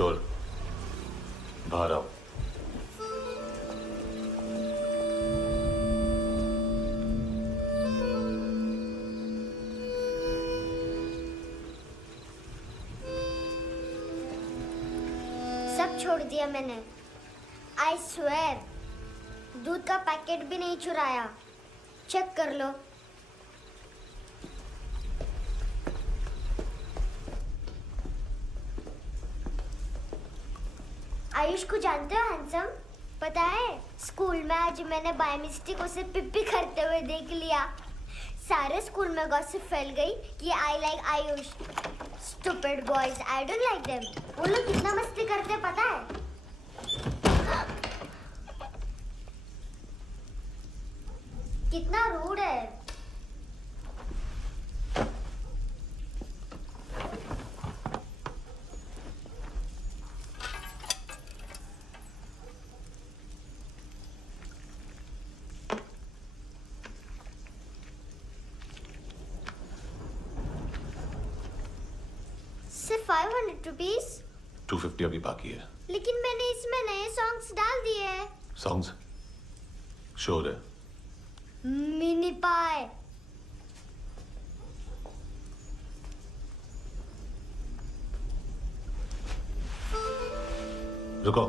शोर, बाहर आओ। सब छोड़ दिया मैंने। आई स्वेर, दूध का पैकेट भी नहीं चुराया। चेक कर लो। आयुष को जानते हो हैंडसम? पता है स्कूल में आज मैंने बाय मिस्टेक उसे पिप्पी करते हुए देख लिया। सारे स्कूल में गॉसिप फैल गई कि I like Ayush. Stupid boys, I don't like them. वो लोग कितना मस्ती करते पता है? कितना रूड है। सिर्फ 500 रुपीज? 250 अभी बाकी है। लेकिन मैंने इसमें नए सॉन्ग्स डाल दिए हैं। सॉन्ग्स? शोर है। मिनी पाई। रुको।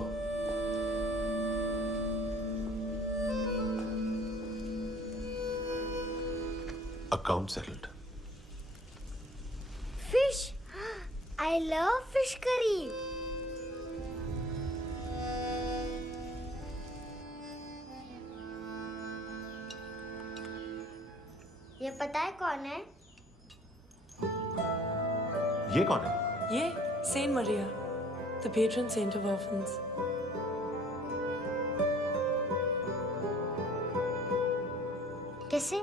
Account settled. Fish, I love fish curry. ये पता है कौन है? ये कौन है? ये Saint Maria, the patron saint of orphans. कैसे?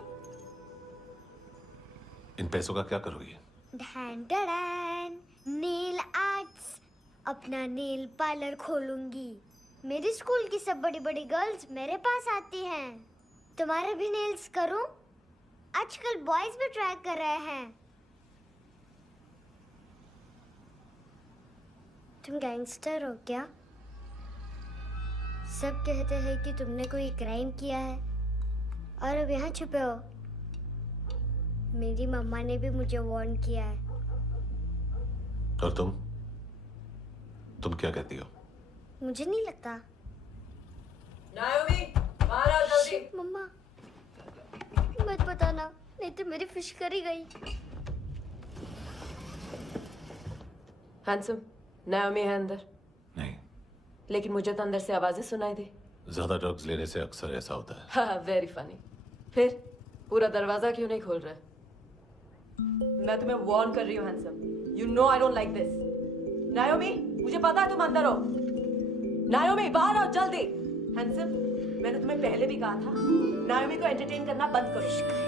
इन पैसों का क्या करोगी? ढैन ढैन, नेल आर्ट्स। अपना नेल पार्लर खोलूंगी। मेरी स्कूल की सब बड़ी बड़ी गर्ल्स मेरे पास आती हैं। तुम्हारे भी नेल्स करूं? आजकल बॉयज भी ट्राई कर रहे हैं। तुम गैंगस्टर हो क्या? सब कहते हैं कि तुमने कोई क्राइम किया है और अब यहाँ छुपे हो। मेरी मम्मा ने भी मुझे वार्न किया है। और तुम क्या कहती हो? मुझे नहीं लगता। नायोमी, बाहर आओ जल्दी। शिट, मम्मा मत बताना, नहीं तो मेरी फिश करी गई। हैंडसम, नायोमी है अंदर। नहीं। लेकिन मुझे तो अंदर से आवाजें सुनाई दी। ज्यादा ड्रग्स लेने से अक्सर ऐसा होता है। हाँ, वेरी फनी। फिर पूरा दरवाजा क्यों नहीं खोल रहा? मैं तुम्हें वार्न कर रही हूँ handsome. You know I don't like this. नायोमी, मुझे पता है तुम अंदर हो। नायोमी, बाहर आओ जल्दी। हैंडसम, मैंने तुम्हें पहले भी कहा था नायोमी को एंटरटेन करना बंद करो।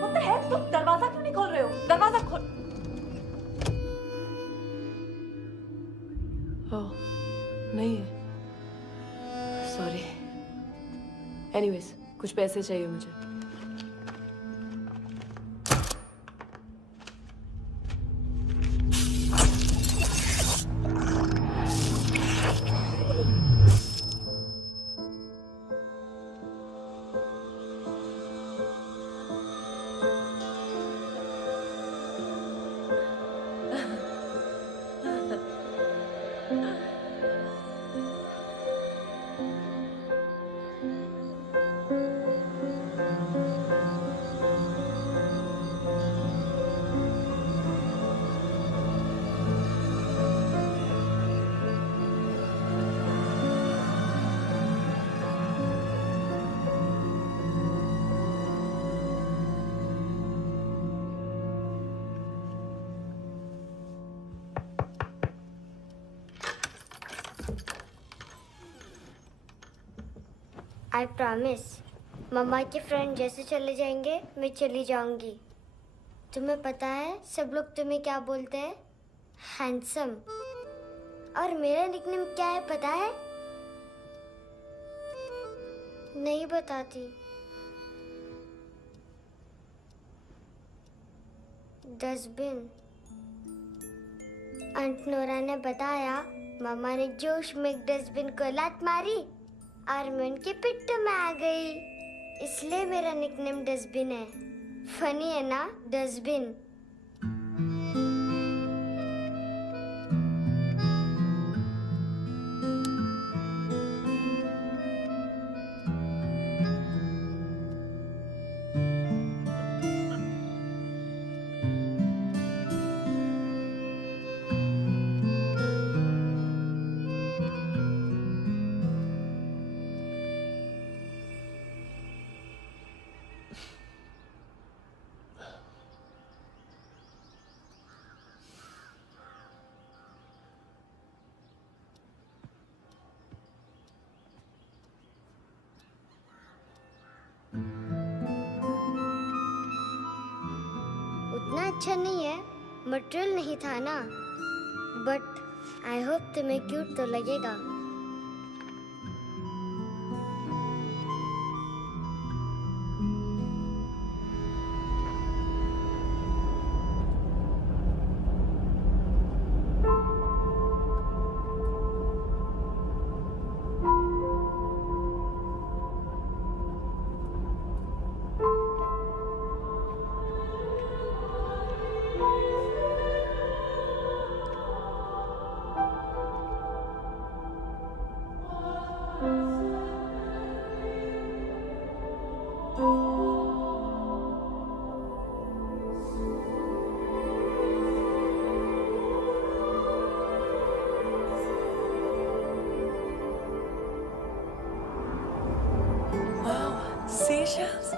What the heck? तुम दरवाजा क्यों नहीं खोल रहे हो? दरवाजा खोल। ओह, नहीं है। सॉरी। एनीवेज, कुछ पैसे चाहिए मुझे। आई प्रॉमिस, मम्मा के फ्रेंड जैसे चले जाएंगे मैं चली जाऊंगी। तुम्हें पता है सब लोग तुम्हें क्या बोलते हैं? हैंडसम। और मेरा निकनेम क्या है पता है? नहीं बताती। डस्टबिन। आंट नोरा ने बताया मामा ने जोश में एक डस्टबिन को लात मारी और मैं उनके पिट्ठू में आ गई। इसलिए मेरा निकनेम डस्टबिन है। फनी है ना, डस्टबिन। उतना अच्छा नहीं है, मटेरियल नहीं था ना, बट आई होप तुम्हें क्यूट तो लगेगा। Seashells?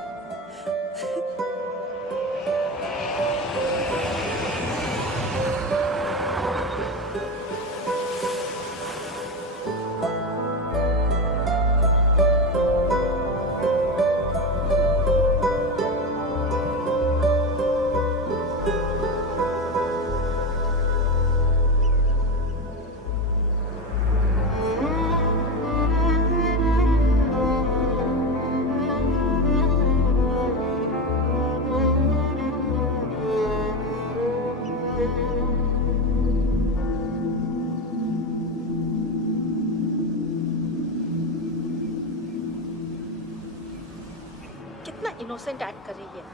कितना इनोसेंट एक्ट कर रही है।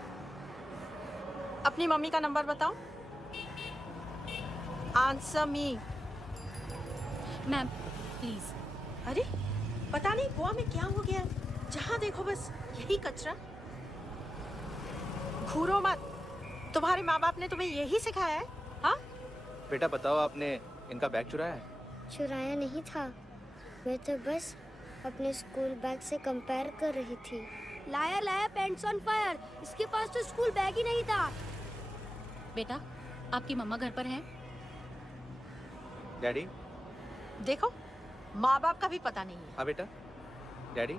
अपनी मम्मी का नंबर बताओ। Answer me. Ma'am please. अरे पता नहीं गोवा में क्या हो गया है, जहाँ देखो बस यही कचरा। घूरो मत, तुम्हारे माँ बाप ने तुम्हें यही सिखाया है? हाँ बेटा बताओ, आपने इनका बैग चुराया है? चुराया नहीं था, मैं तो बस अपने स्कूल बैग से कंपेयर कर रही थी। लाया लाया पैंट्स ऑन फायर, इसके पास तो स्कूल बैग ही नहीं था। बेटा आपकी मम्मा घर पर हैं? डैडी? देखो, माँ बाप का भी पता नहीं है। हाँ बेटा। डैडी?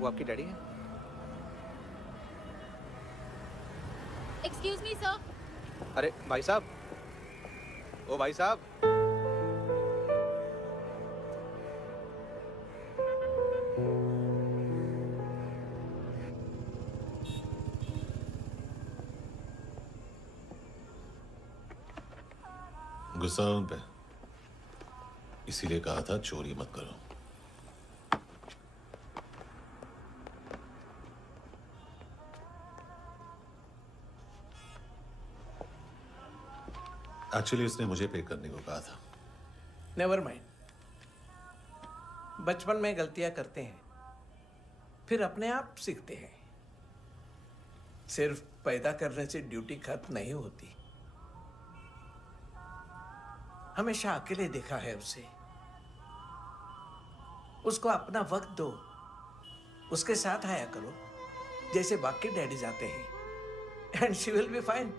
वो आपकी डैडी है? Excuse me sir. अरे भाई साहब, ओ भाई साहब। गुस्सा उन पे, इसीलिए कहा था चोरी मत करो। एक्चुअली उसने मुझे पे करने को कहा था। नेवर माइंड, बचपन में गलतियां करते हैं, फिर अपने आप सीखते हैं। सिर्फ पैदा करने से ड्यूटी खत्म नहीं होती। हमेशा अकेले देखा है उसे। उसको अपना वक्त दो, उसके साथ आया करो जैसे बाकी डैडीज आते हैं, and she will be fine.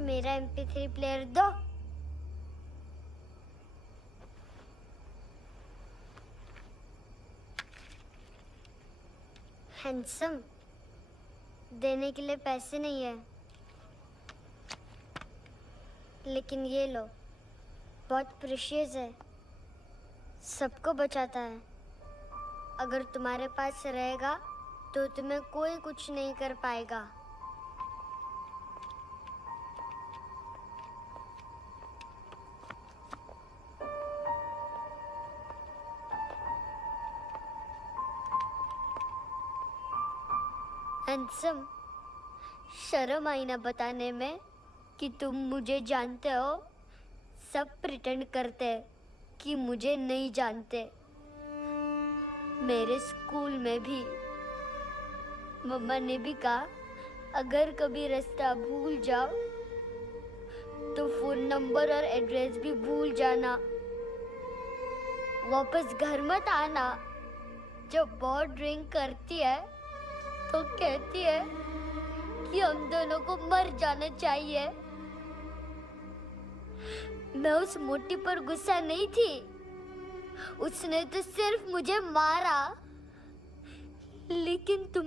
मेरा MP3 प्लेयर दो। हैंडसम, देने के लिए पैसे नहीं है, लेकिन ये लो, बहुत प्रेशियस है, सबको बचाता है। अगर तुम्हारे पास रहेगा तो तुम्हें कोई कुछ नहीं कर पाएगा। हैंडसम, शर्म आई ना बताने में कि तुम मुझे जानते हो। सब प्रिटेंड करते हैं कि मुझे नहीं जानते। मेरे स्कूल में भी मम्मा ने भी कहा, अगर कभी रास्ता भूल जाओ तो फोन नंबर और एड्रेस भी भूल जाना, वापस घर मत आना। जब बहुत ड्रिंक करती है तो कहती है कि हम दोनों को मर जाना चाहिए। मैं उस मोटी पर गुस्सा नहीं थी, उसने तो सिर्फ मुझे मारा, लेकिन तुम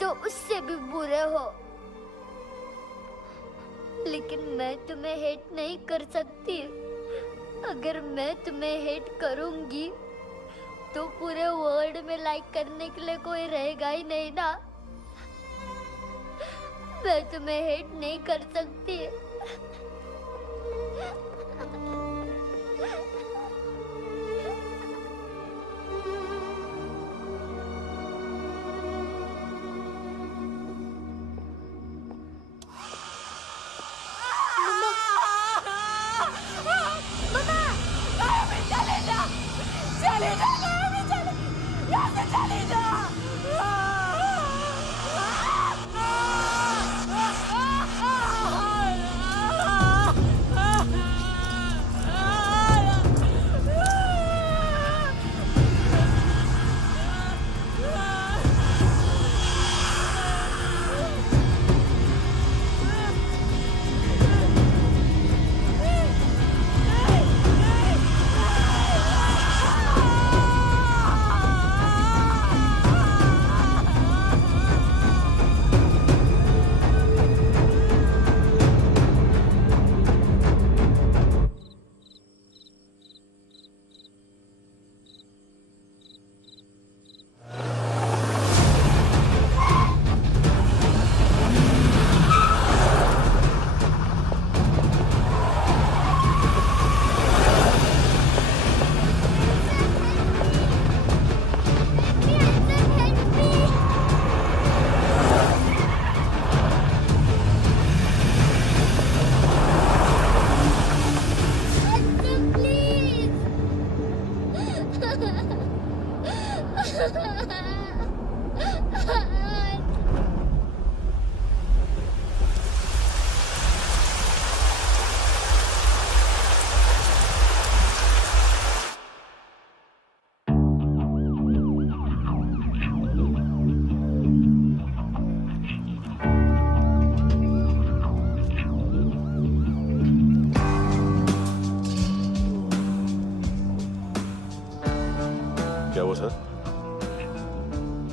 तो उससे भी बुरे हो। लेकिन मैं तुम्हें हेट नहीं कर सकती। अगर मैं तुम्हें हेट करूंगी तो पूरे वर्ल्ड में लाइक करने के लिए कोई रहेगा ही नहीं ना। मैं तुम्हें हेट नहीं कर सकती। क्या हुआ सर?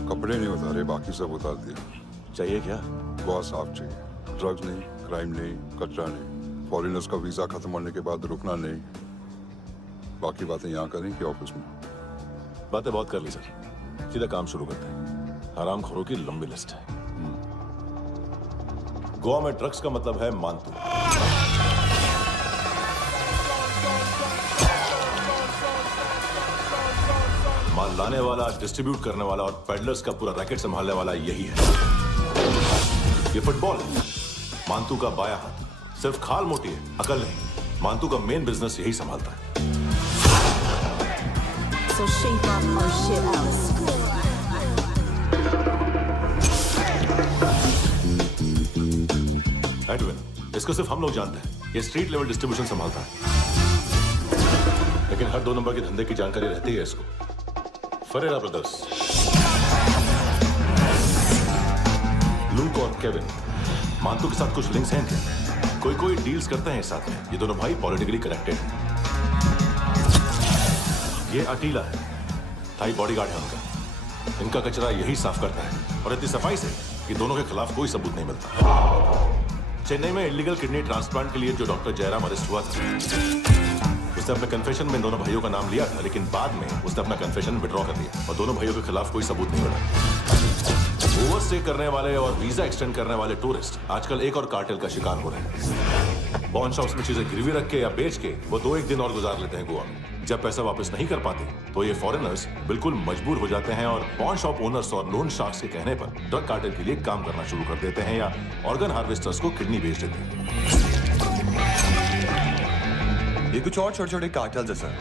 कपड़े नहीं उतारे, बाकी सब उतार दिए। चाहिए क्या? बहुत साफ चाहिए। ड्रग्स नहीं, क्राइम नहीं, कचरा नहीं। फॉरेनर्स का वीजा खत्म होने के बाद रुकना नहीं। बाकी बातें यहाँ करें कि ऑफिस में? बातें बहुत कर ली सर, सीधा काम शुरू करते हैं। हरामखोरों की लंबी लिस्ट है। गोवा में ड्रग्स का मतलब है मानतू। माल लाने वाला, डिस्ट्रीब्यूट करने वाला और पेडलर्स का पूरा रैकेट संभालने वाला यही है। ये फुटबॉल है, मानतू का बाया हाथ। सिर्फ खाल मोटी है, अकल नहीं। मानतू का मेन बिजनेस यही संभालता है। So shape up our shit out. Edwin, इसको सिर्फ हम लोग जानते हैं। ये स्ट्रीट लेवल डिस्ट्रीब्यूशन संभालता है, लेकिन हर 2 नंबर के धंधे की जानकारी रहती है इसको। फरेरा ब्रदर्स, लूक और केविन, मानतू के साथ कुछ लिंक्स हैं क्या? कोई डील्स करते हैं साथ में। ये दोनों भाई पॉलिटिकली कनेक्टेड हैं। ये अटीला है, थाई बॉडीगार्ड है उनका। इनका कचरा यही साफ करता है और इतनी सफाई से कि दोनों के खिलाफ कोई सबूत नहीं मिलता। चेन्नई में इलीगल किडनी ट्रांसप्लांट के लिए जो डॉक्टर जयराम अरेस्ट हुआ था, उसने अपने कन्फेशन में दोनों भाइयों का नाम लिया था, लेकिन बाद में उसने अपना कन्फेशन विड्रॉ कर दिया और दोनों भाइयों के खिलाफ कोई सबूत नहीं मिला। ओवरस्टे करने वाले और वीजा एक्सटेंड करने वाले टूरिस्ट आजकल एक और कार्टेल का शिकार हो रहे हैं। पॉन शॉप्स में चीजें गिरवी रख के या बेच के वो 2-1 दिन और गुजार लेते हैं गोवा में। जब पैसा वापस नहीं कर पाते तो ये फॉरेनर्स बिल्कुल मजबूर हो जाते हैं और पॉन शॉप ओनर्स और लोन शार्क्स के कहने पर ड्रग कार्टेल के लिए काम करना शुरू कर देते हैं या ऑर्गन हार्वेस्टर्स को किडनी बेच देते हैं। ये कुछ और छोटे छोटे कार्टेल्स है सर।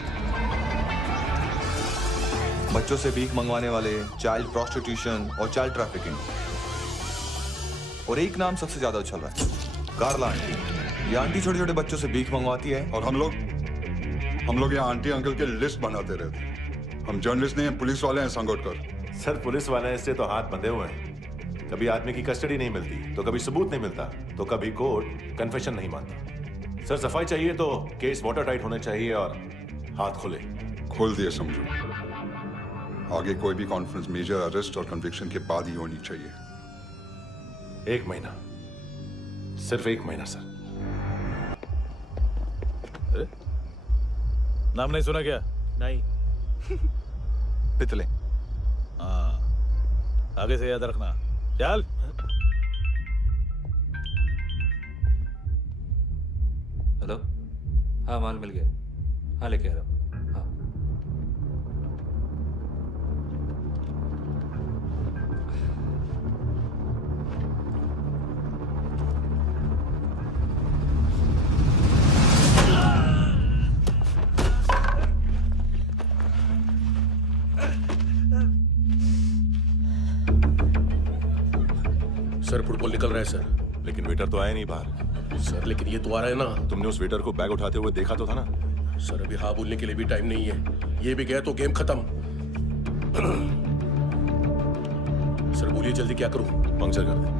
बच्चों से भीख मंगवाने वाले, चाइल्ड प्रोस्टिट्यूशन और चाइल्ड ट्रैफिकिंग। और एक नाम सबसे ज्यादा उछल रहा है, कार्ला आंटी। ये आंटी छोटे छोटे बच्चों से भीख मंगवाती है। और हम लोग यहाँ आंटी अंकल के लिस्ट बनाते रहते। हम जर्नलिस्ट नहीं हैं, पुलिस वाले हैं संगोटकर। सर पुलिस वाले इससे तो हाथ बंधे हुए हैं। कभी आदमी की कस्टडी नहीं मिलती तो कभी सबूत नहीं मिलता तो कभी कोर्ट कन्फेशन नहीं मानता। सर सफाई चाहिए तो केस वाटर टाइट होने चाहिए और हाथ खुले। खोल दिए समझो। आगे कोई भी कॉन्फ्रेंस मेजर अरेस्ट और कन्विक्शन के बाद ही होनी चाहिए। 1 महीना, सिर्फ 1 महीना सर। नाम नहीं सुना क्या? नहीं। पितले। हाँ, आगे से याद रखना। चल। हेलो, हाँ माल मिल गया। हाँ लेके आ रहा हूँ। हाँ सर फुटबॉल निकल रहा है सर। लेकिन वेटर तो आया नहीं बाहर। सर लेकिन ये तो आ रहा है ना। तुमने उस वेटर को बैग उठाते हुए देखा तो था ना। सर अभी हाँ बोलने के लिए भी टाइम नहीं है। ये भी गया तो गेम खत्म। सर बोलिए जल्दी क्या करूं? पंक्चर कर दे।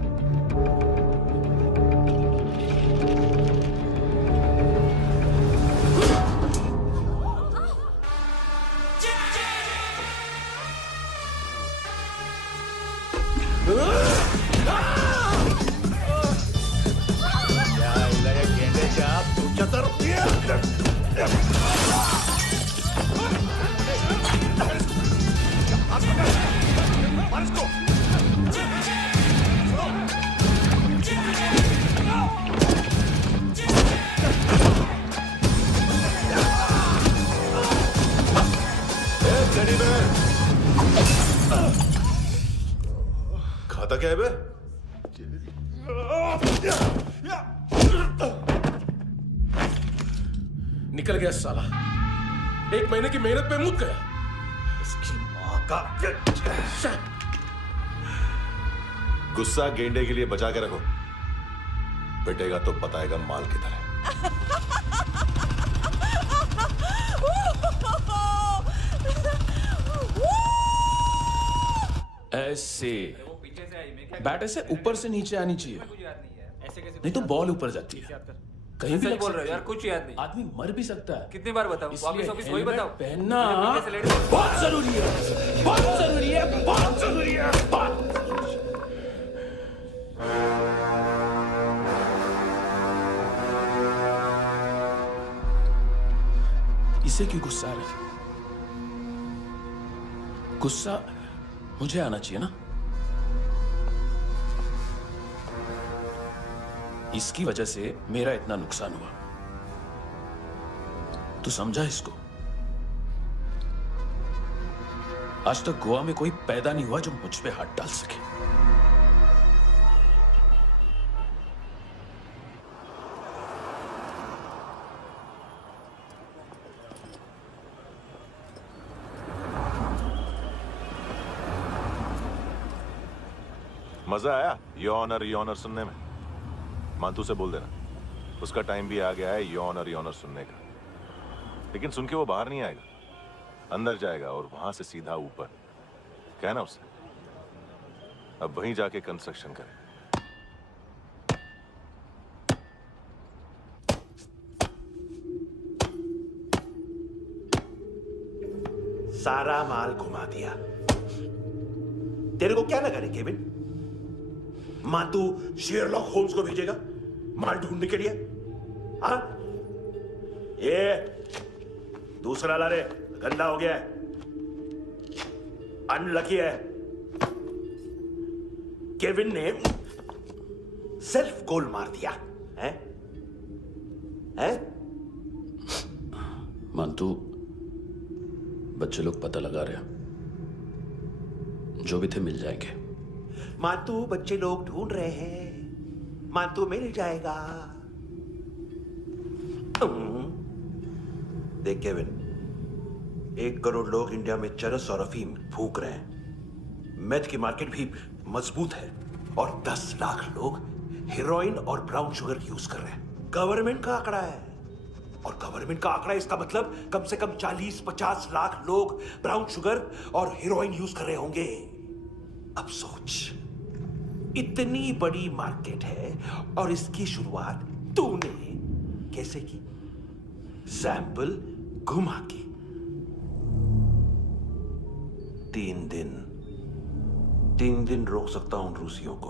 खाता क्या है बे? निकल गया साला। 1 महीने की मेहनत पे मुक गया। इसकी माँ का गुस्सा गेंडे के लिए बचा के रखो, पिटेगा तो बताएगा माल की तरह। ऐसे बैट ऐसे ऊपर से नीचे आनी चाहिए, नहीं तो बॉल ऊपर जाती है। कहीं भी बोल रहे हो यार, कुछ याद नहीं। आदमी मर भी सकता है। कितनी बार बताऊं? वापस वही बताओ। पहनना बहुत जरूरी है, बहुत जरूरी है, बहुत जरूरी है, बहुत। इसे क्यों गुस्सा आ रहा है? गुस्सा मुझे आना चाहिए ना। इसकी वजह से मेरा इतना नुकसान हुआ। तू समझा इसको? आज तक गोवा में कोई पैदा नहीं हुआ जो मुझ पे हाथ डाल सके। मजा आया योर ऑनर सुनने में? मांतू से बोल देना उसका टाइम भी आ गया है योर ऑनर सुनने का। लेकिन सुन के वो बाहर नहीं आएगा, अंदर जाएगा और वहां से सीधा ऊपर। कहना उससे अब वहीं जाके कंस्ट्रक्शन करे। सारा माल घुमा दिया। तेरे को क्या लगा रे केविन? मातू शेरलॉक होम्स को भेजेगा माल ढूंढने के लिए? हाँ? ये दूसरा ला रे, गंदा हो गया है, अनलकी है। केविन ने सेल्फ गोल मार दिया है? हैं? मानतू, बच्चे लोग पता लगा रहे हैं, जो भी थे मिल जाएंगे। मातू बच्चे लोग ढूंढ रहे हैं, मातू मिल जाएगा। देख केविन, 1 करोड़ लोग इंडिया में चरस और अफीम फूक रहे हैं। मेथ की मार्केट भी मजबूत है और 10 लाख लोग हेरोइन और ब्राउन शुगर यूज कर रहे हैं। गवर्नमेंट का आंकड़ा है, और गवर्नमेंट का आंकड़ा इसका मतलब कम से कम 40-50 लाख लोग ब्राउन शुगर और हेरोइन यूज कर रहे होंगे। अब सोच, इतनी बड़ी मार्केट है और इसकी शुरुआत तूने कैसे की? सैंपल घुमा के। 3 दिन रोक सकता हूं रूसियों को,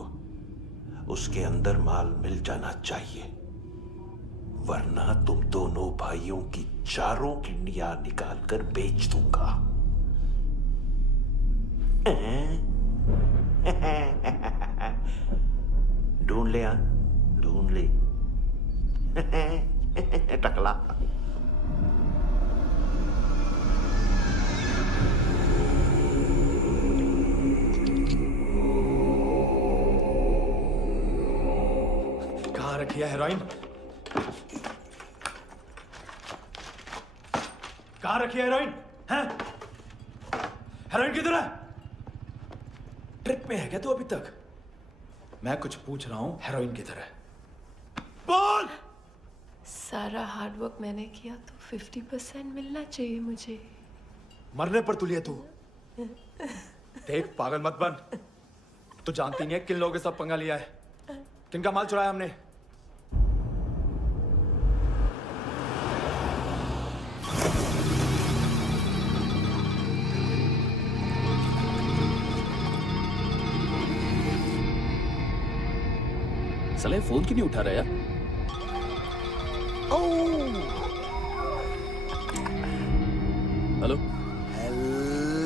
उसके अंदर माल मिल जाना चाहिए, वरना तुम दोनों भाइयों की 4 किडनियां निकाल कर बेच दूंगा। ढूंढ ले, ढूंढ ले टकला। कहाँ रखी है हेरोइन? कहाँ रखी है हेरोइन? हैं? हेरोइन किधर है? ट्रिप में है क्या तू अभी तक? मैं कुछ पूछ रहा हूं, हेरोइन किधर है? बोल! सारा हार्डवर्क मैंने किया तो 50% मिलना चाहिए मुझे। मरने पर तुलिए तू। देख, पागल मत बन। तू जानती नहीं है किन लोगों के साथ पंगा लिया है, किनका माल चुराया हमने। साले फोन क्यों नहीं उठा रहा यार? Hello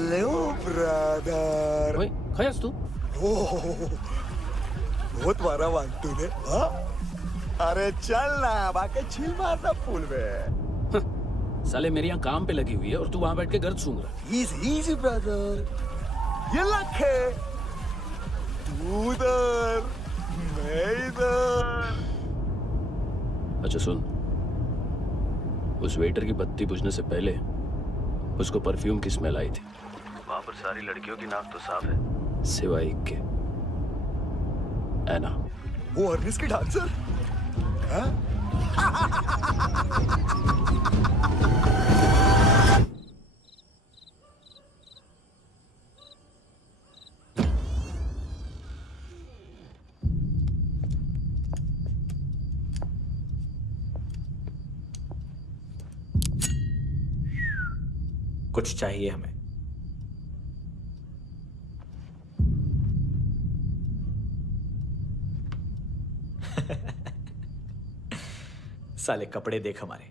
hello brother. ओए, खयास तू? बहुत मारा वांटू ने। हाँ? अरे चल ना, बाकी छिल मारना पुल में। साले मेरी यहाँ काम पे लगी हुई है और तू वहां बैठ के गर्द सूंघ रहा। इजी ब्रदर, ये लक है। तू उधर, मैं इधर। अच्छा सुन, उस वेटर की बत्ती बुझने से पहले उसको परफ्यूम की स्मेल आई थी। वहां पर सारी लड़कियों की नाक तो साफ है, सिवाय एक के, एना। वो अर्निस की डांसर? हाँ? कुछ चाहिए हमें। साले कपड़े देख हमारे,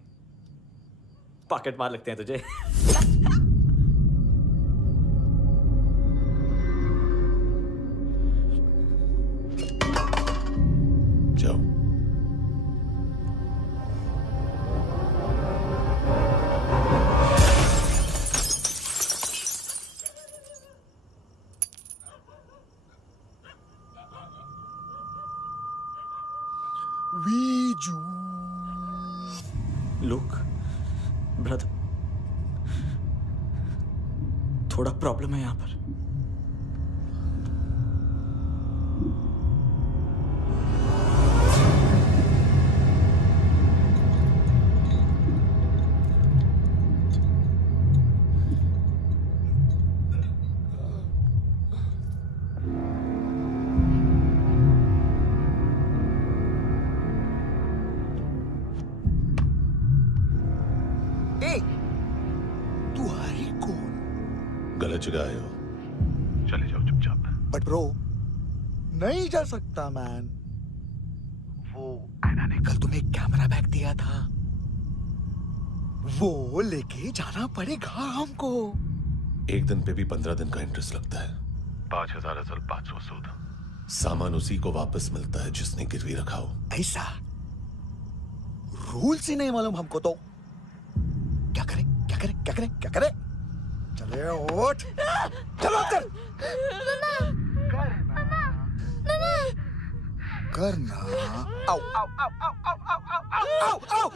पॉकेट मार लगते हैं तुझे। जाओ। वीजू। लुक ब्रदर, थोड़ा प्रॉब्लम है यहां पर। ए, तू है कौन? बच गए हो, चले जाओ चुपचाप। बट ब्रो नहीं जा सकता मैन। वो एना ने कल तुम्हें एक कैमरा बैग दिया था, वो लेके जाना पड़ेगा हमको। एक दिन पे भी 15 दिन का इंटरेस्ट लगता है। 5,000 असल 500 सूद। सामान उसी को वापस मिलता है जिसने गिरवी रखा हो। ऐसा रूल्स ही नहीं मालूम हमको तो। क्या करें क्या करें क्या करें क्या करें? चले उठ, चलो चल। करना आओ आओ आओ आओ आओ आओ आओ आओ।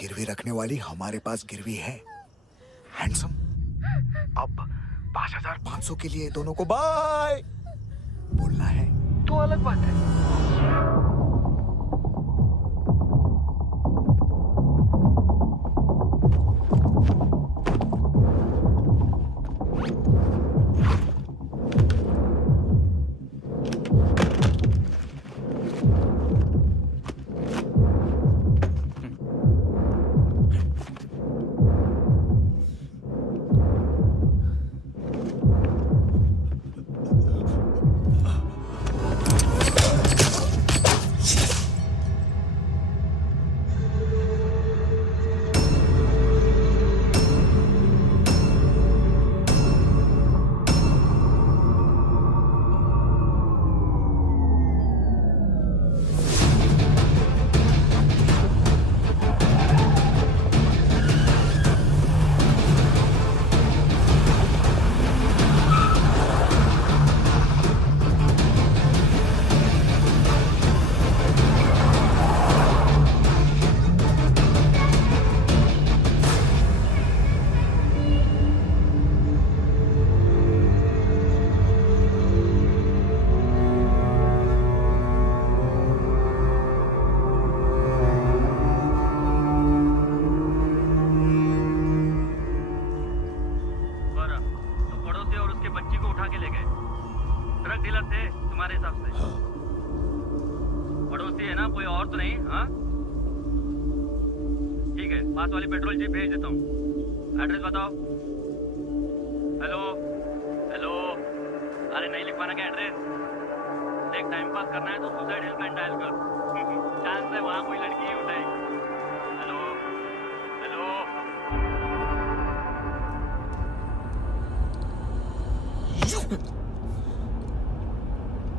गिरवी रखने वाली हमारे पास गिरवी है हैंडसम। अब 5,500 के लिए दोनों को बाय बोलना है तो अलग बात है।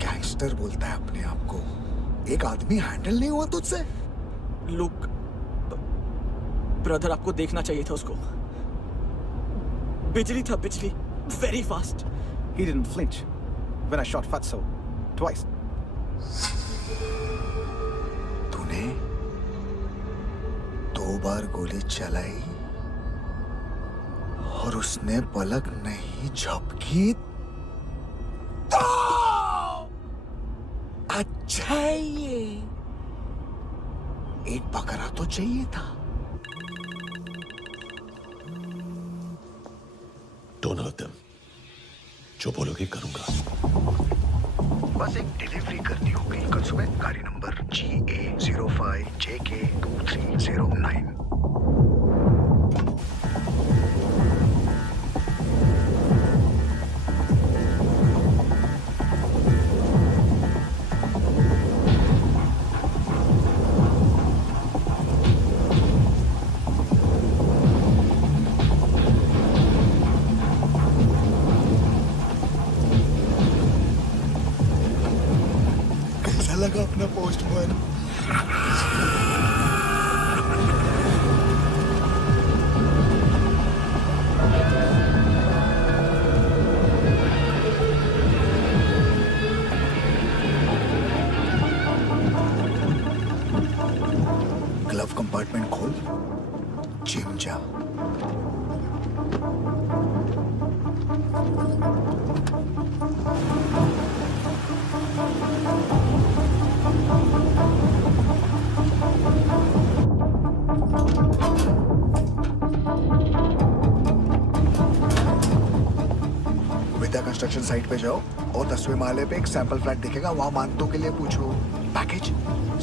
गैंगस्टर बोलता है अपने आप को। एक आदमी हैंडल नहीं हुआ तुझसे? लुक ब्रदर, आपको देखना चाहिए था उसको। बिजली था, बिजली, very fast. He didn't flinch when I shot Fatso twice. तूने 2 बार गोली चलाई और उसने पलक नहीं झपकी तो अच्छा है ये। एक बकरा तो चाहिए था। Don't hurt them. जो बोलोगे करूंगा। बस एक डिलीवरी करनी होगी कल सुबह। गाड़ी नंबर GA05JK2309। लगा अपना पोस्टमैन। ग्लव कंपार्टमेंट खोल, जिम जा। विद्या कंस्ट्रक्शन साइट पे जाओ और 10वें माले पे एक सैंपल फ्लैट दिखेगा, वहां मानतों के लिए पूछो। पैकेज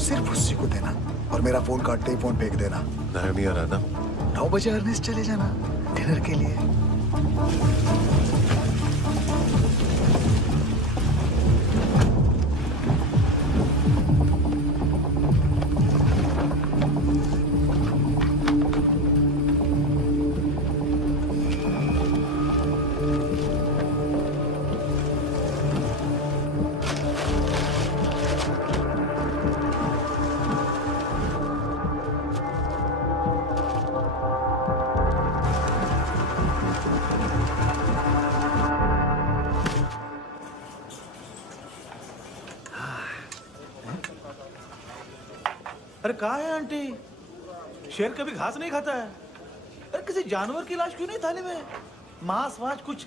सिर्फ उसी को देना और मेरा फोन काटते ही फोन फेंक देना। नहीं आ रहा ना? 9 बजे अर्नेस्ट चले जाना डिनर के लिए। अरे कहाँ है आंटी? शेर कभी घास नहीं खाता है। अरे किसी जानवर की लाश क्यों नहीं थाली में? मांस वास कुछ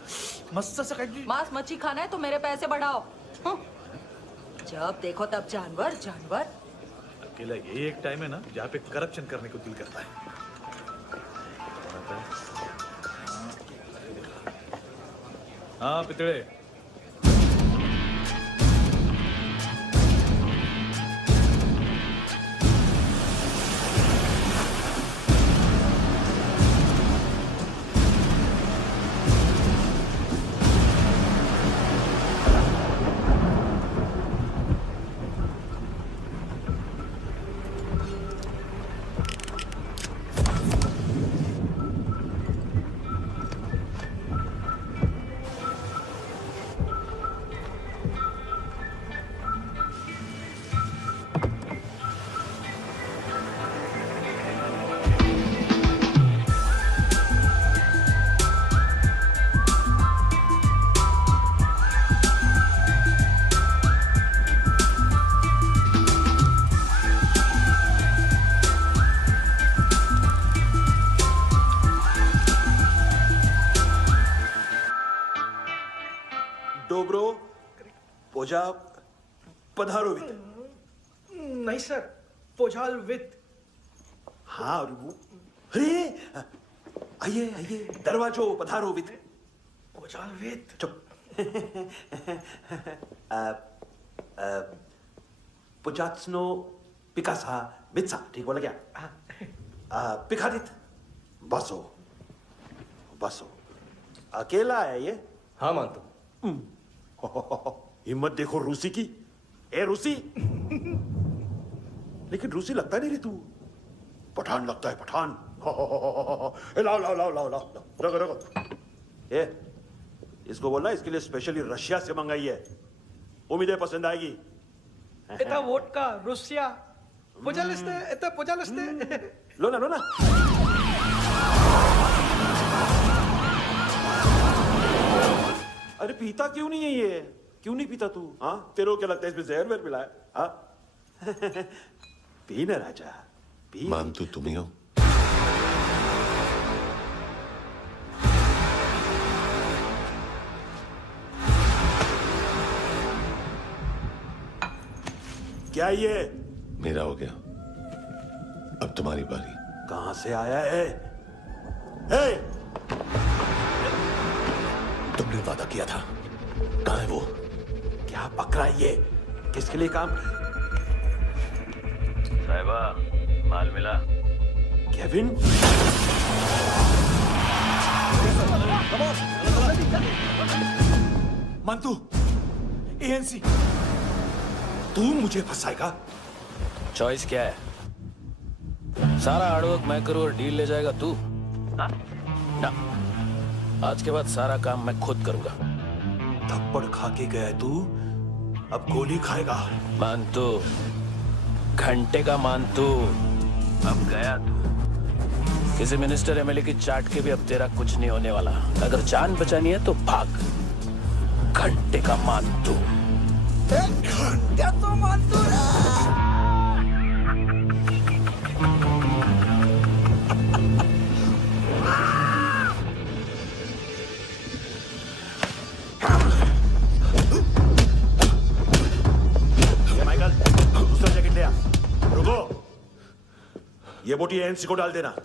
मस्त सा कट। मांस मच्छी खाना है तो मेरे पैसे बढ़ाओ। जब देखो तब जानवर जानवर। अकेला ये एक टाइम है ना जहाँ पे करप्शन करने को दिल करता है। हाँ पितड़े। डोब्रो पोजा पधारोवित। नहीं सर, पोजाल विथ। हाँ अरे आइए आइए दरवाजो पधारोवित। पोजाल विथ। चुप। पुजात्सनो पिकासा मित्सा, ठीक बोला क्या? पिकादित बसो बसो। अकेला है ये? हाँ मानता हूँ। हिम्मत देखो रूसी की। ए रूसी। लेकिन रूसी लगता नहीं रे तू, पठान लगता है पठान। लाओ लाओ लाओ लाओ लाओ रखो रखो। ए इसको बोलना इसके लिए स्पेशली रशिया से मंगाई है, उम्मीद है पसंद आएगी। इतना वोडका रुसिया पोजालिस्ते इतना पोजालिस्ते। लो ना लो ना। अरे पीता क्यों नहीं है ये? क्यों नहीं पीता तू? हाँ तेरे को क्या लगता है इसमें जहर वेर मिला है? हाँ पी ना राजा पी। मानतू तुम ही हो। क्या ये? मेरा हो गया, अब तुम्हारी बारी। कहां से आया है? हे! तुमने वादा किया था, कहाँ है वो? क्या पकड़ा ये? किसके लिए काम? साहिबा माल मिला? केविन? मंतू एएनसी। तू मुझे फंसाएगा? चॉइस क्या है? सारा हार्डवर्क मैं करूं और डील ले जाएगा तू? ना, आज के बाद सारा काम मैं खुद करूंगा। थप्पड़ खा के गया तू, अब गोली खाएगा। मानतू, घंटे का मानतू, अब गया तू। किसी मिनिस्टर एमएलए की चाट के भी अब तेरा कुछ नहीं होने वाला। अगर जान बचानी है तो भाग। घंटे का मानतू। घंटा तो मानतू माइकल, दूसरा जैकेट ले आ। रुको, ये बोटी एएनसी को डाल देना।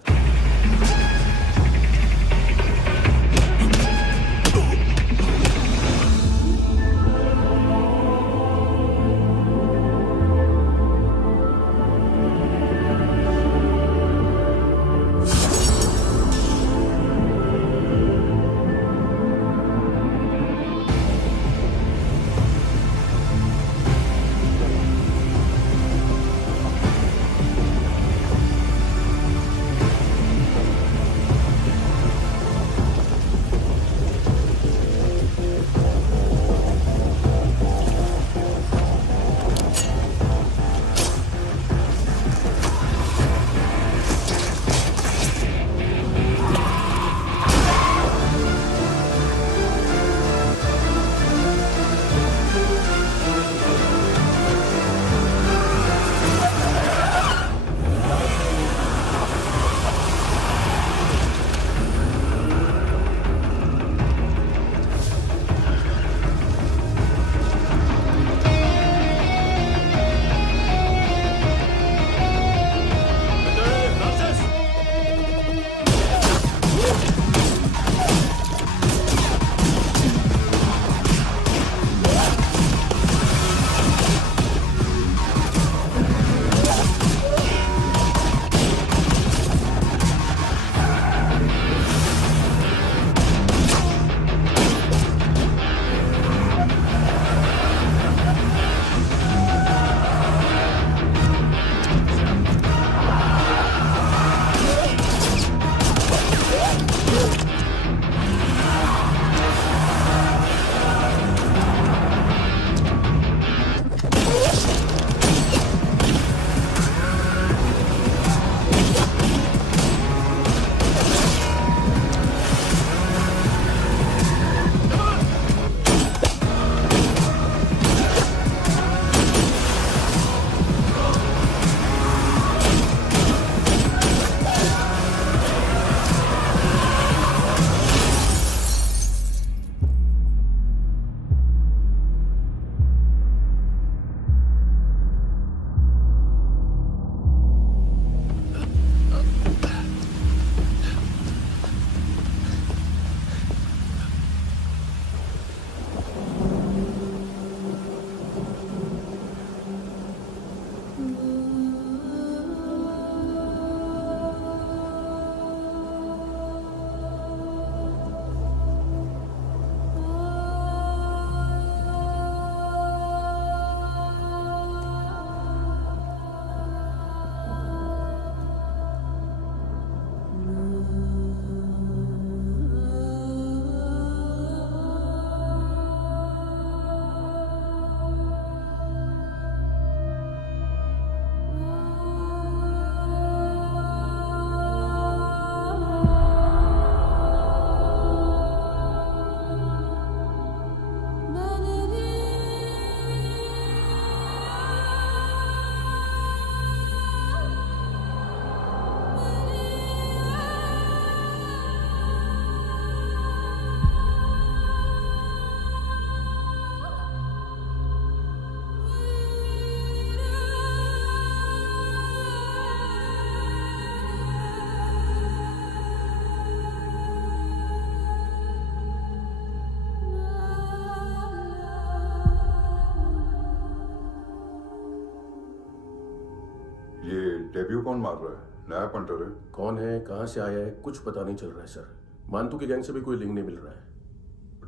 ये डेब्यू कौन मार रहा है? नया पंटर है? कौन है, कहाँ से आया है, कुछ पता नहीं चल रहा है सर। मानतू की गैंग से भी कोई लिंक नहीं मिल रहा है।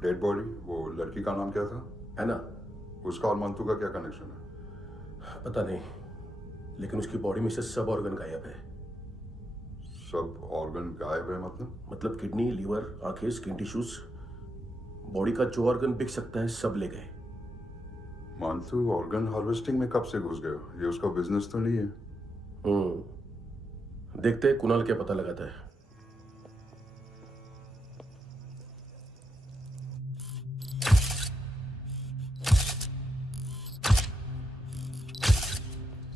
डेड बॉडी, वो लड़की का नाम क्या था? है ना? उसका और मंतू का क्या कनेक्शन है? पता नहीं, लेकिन उसकी बॉडी में से सब ऑर्गन गायब है। सब ऑर्गन गायब है मतलब किडनी, लीवर, आंखें, स्किन टिश्यूज, बॉडी का जो ऑर्गन बिक सकता है सब ले गए। मानतू ऑर्गन हार्वेस्टिंग में कब से घुस गए? ये उसका बिजनेस तो नहीं है? देखते हैं कुणाल क्या पता लगाता है।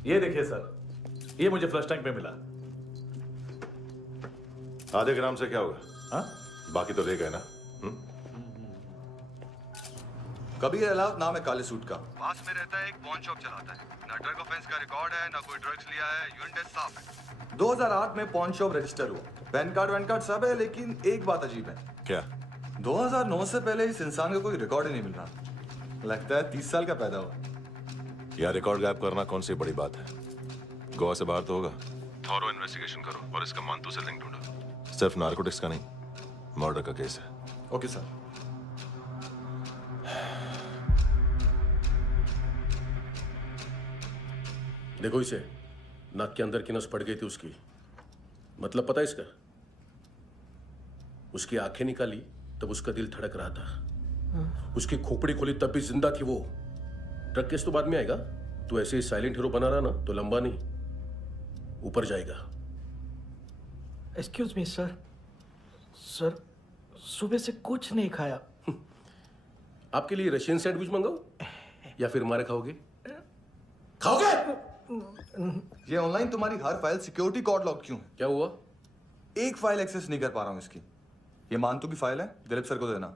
ये देखिए सर, ये मुझे फ्लश टैंक में मिला। आधे ग्राम से क्या होगा? हाँ? बाकी तो ले गए ना? कबीर अलाउद्दीन नाम है काले सूट का, पास में रहता है, एक पॉन शॉप चलाता है। ना ड्रग ऑफेंस का रिकॉर्ड है, ना कोई ड्रग्स लिया है, यूरिन टेस्ट साफ है। 2008 में पॉन शॉप रजिस्टर हुआ, पैन कार्ड सब है, लेकिन एक बात अजीब है। क्या? 2009 से पहले इस इंसान का कोई रिकॉर्ड ही नहीं मिल रहा। लगता है 30 साल का पैदा हुआ। यार रिकॉर्ड गायब करना कौन सी बड़ी बात है? गोवा से बाहर तो होगा। थॉरो इन्वेस्टिगेशन करो और इसका मानतू से लिंक ढूंढो। सिर्फ नारकोटिक्स का नहीं, मर्डर का केस है। Okay sir. देखो इसे, नाक के अंदर की नस पड़ गई थी उसकी। मतलब पता है इसका? उसकी आंखें निकाली तब उसका दिल धड़क रहा था। उसकी खोपड़ी खोली तब भी जिंदा थी वो। ड्रग केस तो बाद में आएगा। तो ऐसे ही साइलेंट हीरो बना रहा ना तो लंबा नहीं, ऊपर जाएगा। एक्सक्यूज मी सर, सर सुबह से कुछ नहीं खाया। आपके लिए रशियन सैंडविच मंगाओ या फिर हमारे खाओगे? खाओगे? ये ऑनलाइन तुम्हारी हर फाइल सिक्योरिटी कोड लॉक क्यों है? क्या हुआ? एक फाइल एक्सेस नहीं कर पा रहा हूं इसकी। ये मानतू की फाइल है, दिलीप सर को देना।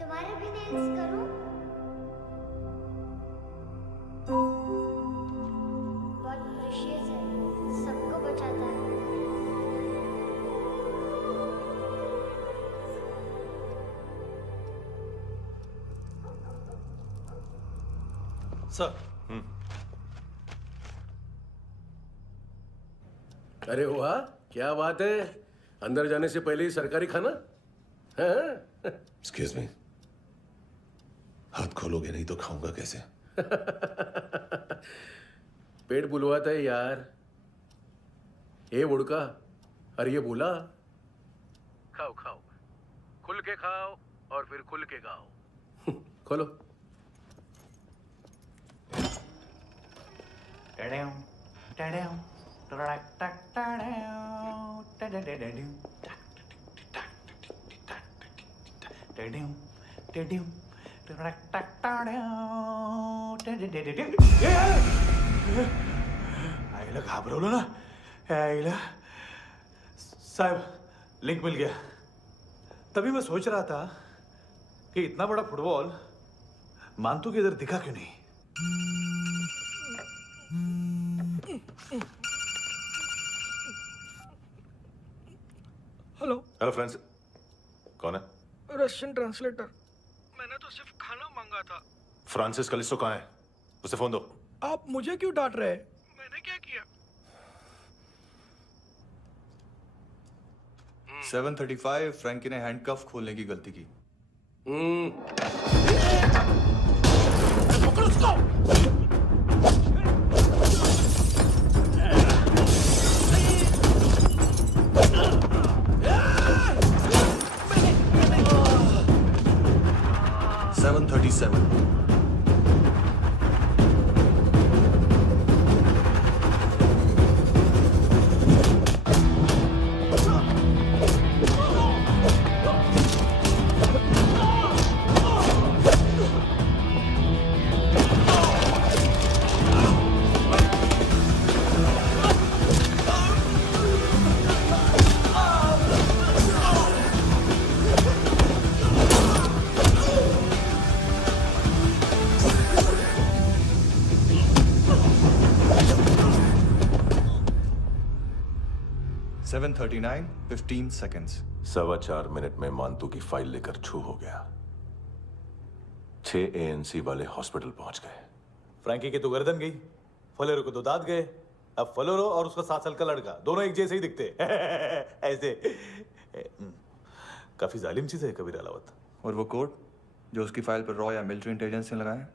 तुम्हारे भी नेल्स करूं? बहुत प्रेशियस है, सबको बचाता है। सर। अरे वाह, क्या बात है। अंदर जाने से पहले ही सरकारी खाना। एक्सक्यूज मी, हाथ खोलोगे नहीं तो खाऊंगा कैसे? पेट बुलवाता है यार। ए बुड़का, अरे ये बोला खाओ खाओ, खुल के खाओ और फिर खुल के गाओ। खोलो। आईला घाबरवलं ना आईला। साहब लिंक मिल गया। तभी मैं सोच रहा था कि इतना बड़ा फुटबॉल मानतू के इधर दिखा क्यों नहीं। हेलो हेलो फ्रेंड्स, कौन है? Russian translator. मैंने तो सिर्फ खाना मांगा था। फ्रांसिस कलिस्टो कहाँ है? उसे फोन दो। आप मुझे क्यों डांट रहे हैं? मैंने क्या किया? 735 फ्रैंकी ने हैंडकफ खोलने की गलती की। पकड़ो उसको। 737 737 7:39 15 seconds. 4.25 मिनट में मानतू की फाइल लेकर छू हो गया। 6 ANC वाले हॉस्पिटल पहुंच गए। फ्रैंकी की तो गर्दन गई, फलेरो को तो दांत गए। अब फलेरो और उसका 7 साल का लड़का दोनों एक जैसे ही दिखते ऐसे। काफी जालिम चीज है कबीर अलावत। और वो कोड जो उसकी फाइल पर रॉ या मिलिट्री इंटेलिजेंस ने लगाया,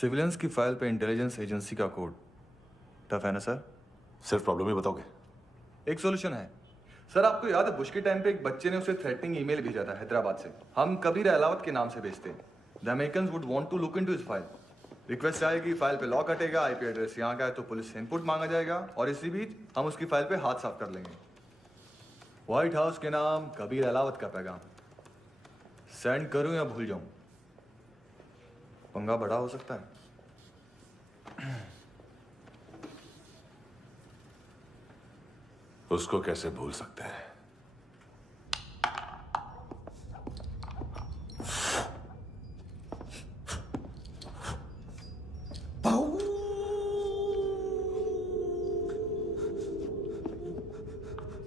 सिविलियंस की फाइल पे इंटेलिजेंस एजेंसी का कोड। टफ है ना सर? सिर्फ प्रॉब्लम ही बताओगे? एक सॉल्यूशन है सर। आपको याद है बुश के टाइम पे एक बच्चे ने उसे थ्रेटनिंग ईमेल भेजा था हैदराबाद से। हम कबीर अलावत के नाम से भेजते हैं। The Americans would want to look into his file. Request आएगी, फाइल पे लॉक हटेगा, आईपी एड्रेस यहाँ का है तो पुलिस से इनपुट मांगा जाएगा और इसी बीच हम उसकी फाइल पे हाथ साफ कर लेंगे। व्हाइट हाउस के नाम कबीर अलावत का पैगाम। सेंड करूं या भूल जाऊं? पंगा बड़ा हो सकता है। उसको कैसे भूल सकते हैं?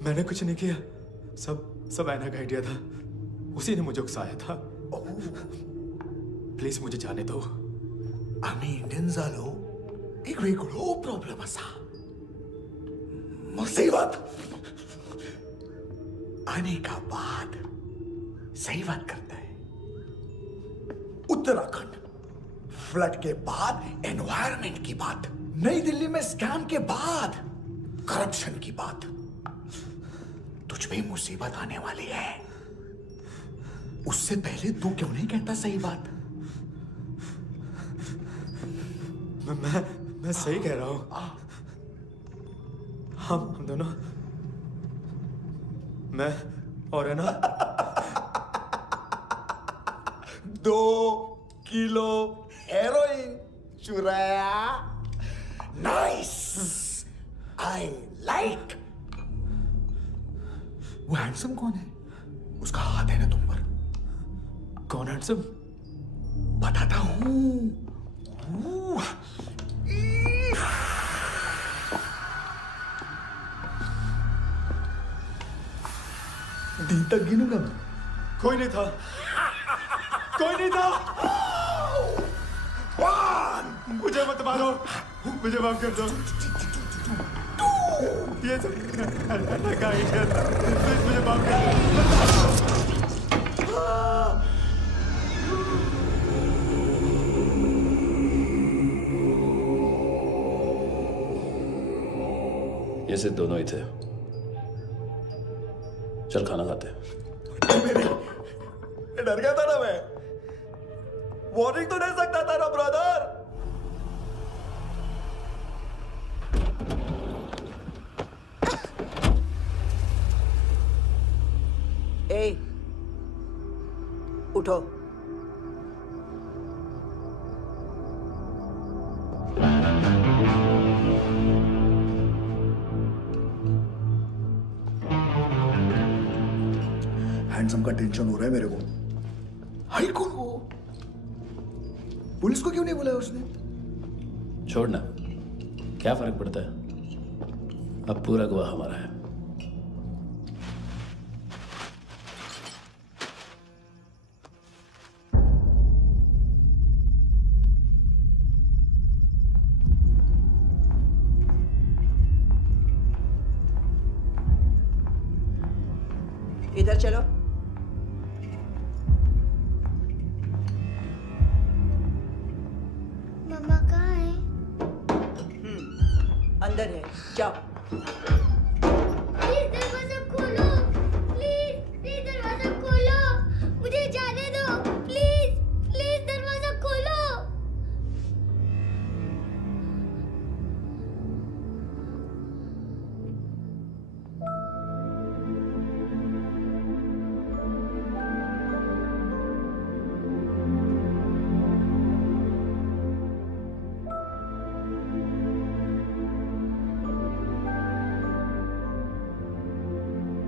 मैंने कुछ नहीं किया, सब ऐना का आइडिया था। उसी ने मुझे उकसाया था। प्लीज मुझे जाने दो। आम्ही इंडियन झालो एक वेगळो प्रॉब्लेम असा, मुसीबत आने का बाद। सही बात करता है। उत्तराखंड फ्लड के बाद एनवायरनमेंट की बात, नई दिल्ली में स्कैम के बाद करप्शन की बात। तुझ पे मुसीबत आने वाली है, उससे पहले तू क्यों नहीं कहता सही बात? मैं सही कह रहा हूं। हम दोनों, मैं और है ना 2 किलो हेरोइन चुराया। Nice, I like. वो हैंडसम कौन है? उसका हाथ है ना तुम पर? कौन हैंडसम? बताता हूं। दिन तक गिनूंगा मैं। कोई नहीं था, कोई नहीं था। मुझे मत मारो, मुझे माफ कर दो। ये सब का आइडिया था। प्लीज मुझे माफ कर दो। ये सिर्फ दोनों ही थे। चल खाना खाते हैं। डर गया था ना मैं। वार्निंग तो दे सकता था ना ब्रदर। ए, उठो। हैंडसम का टेंशन हो रहा है मेरे को। हाई कौन वो? पुलिस को क्यों नहीं बुलाया उसने? छोड़ना, क्या फर्क पड़ता है? अब पूरा गवाह हमारा है। इधर चलो। मम्मा कहाँ है? अंदर है, जाओ। प्लीज दरवाजा खोलो, प्लीज दरवाजा खोलो, मुझे जाने दो। प्लीज दरवाजा खोलो।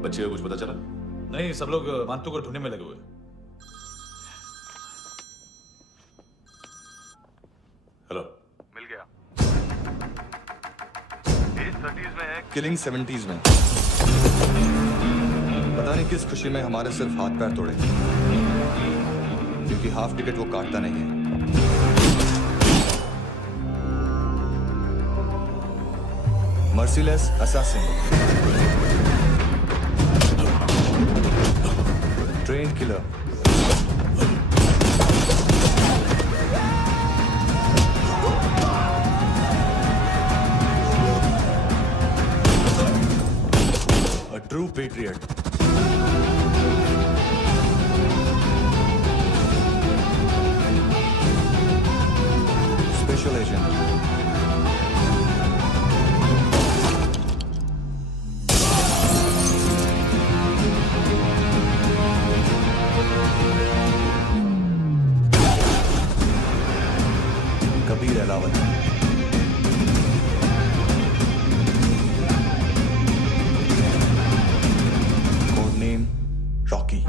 बच्चे को कुछ पता चला? नहीं, सब लोग मानतू को ढूंढने में लगे हुए। हेलो, मिल गया। एज 30s में है, किलिंग 70s में। पता नहीं किस खुशी में हमारे सिर्फ हाथ पैर तोड़े, क्योंकि हाफ टिकट वो काटता नहीं है। Merciless assassin, train killer, a true patriot. Special agent. Kabir Ahlawat. Code name Rocky.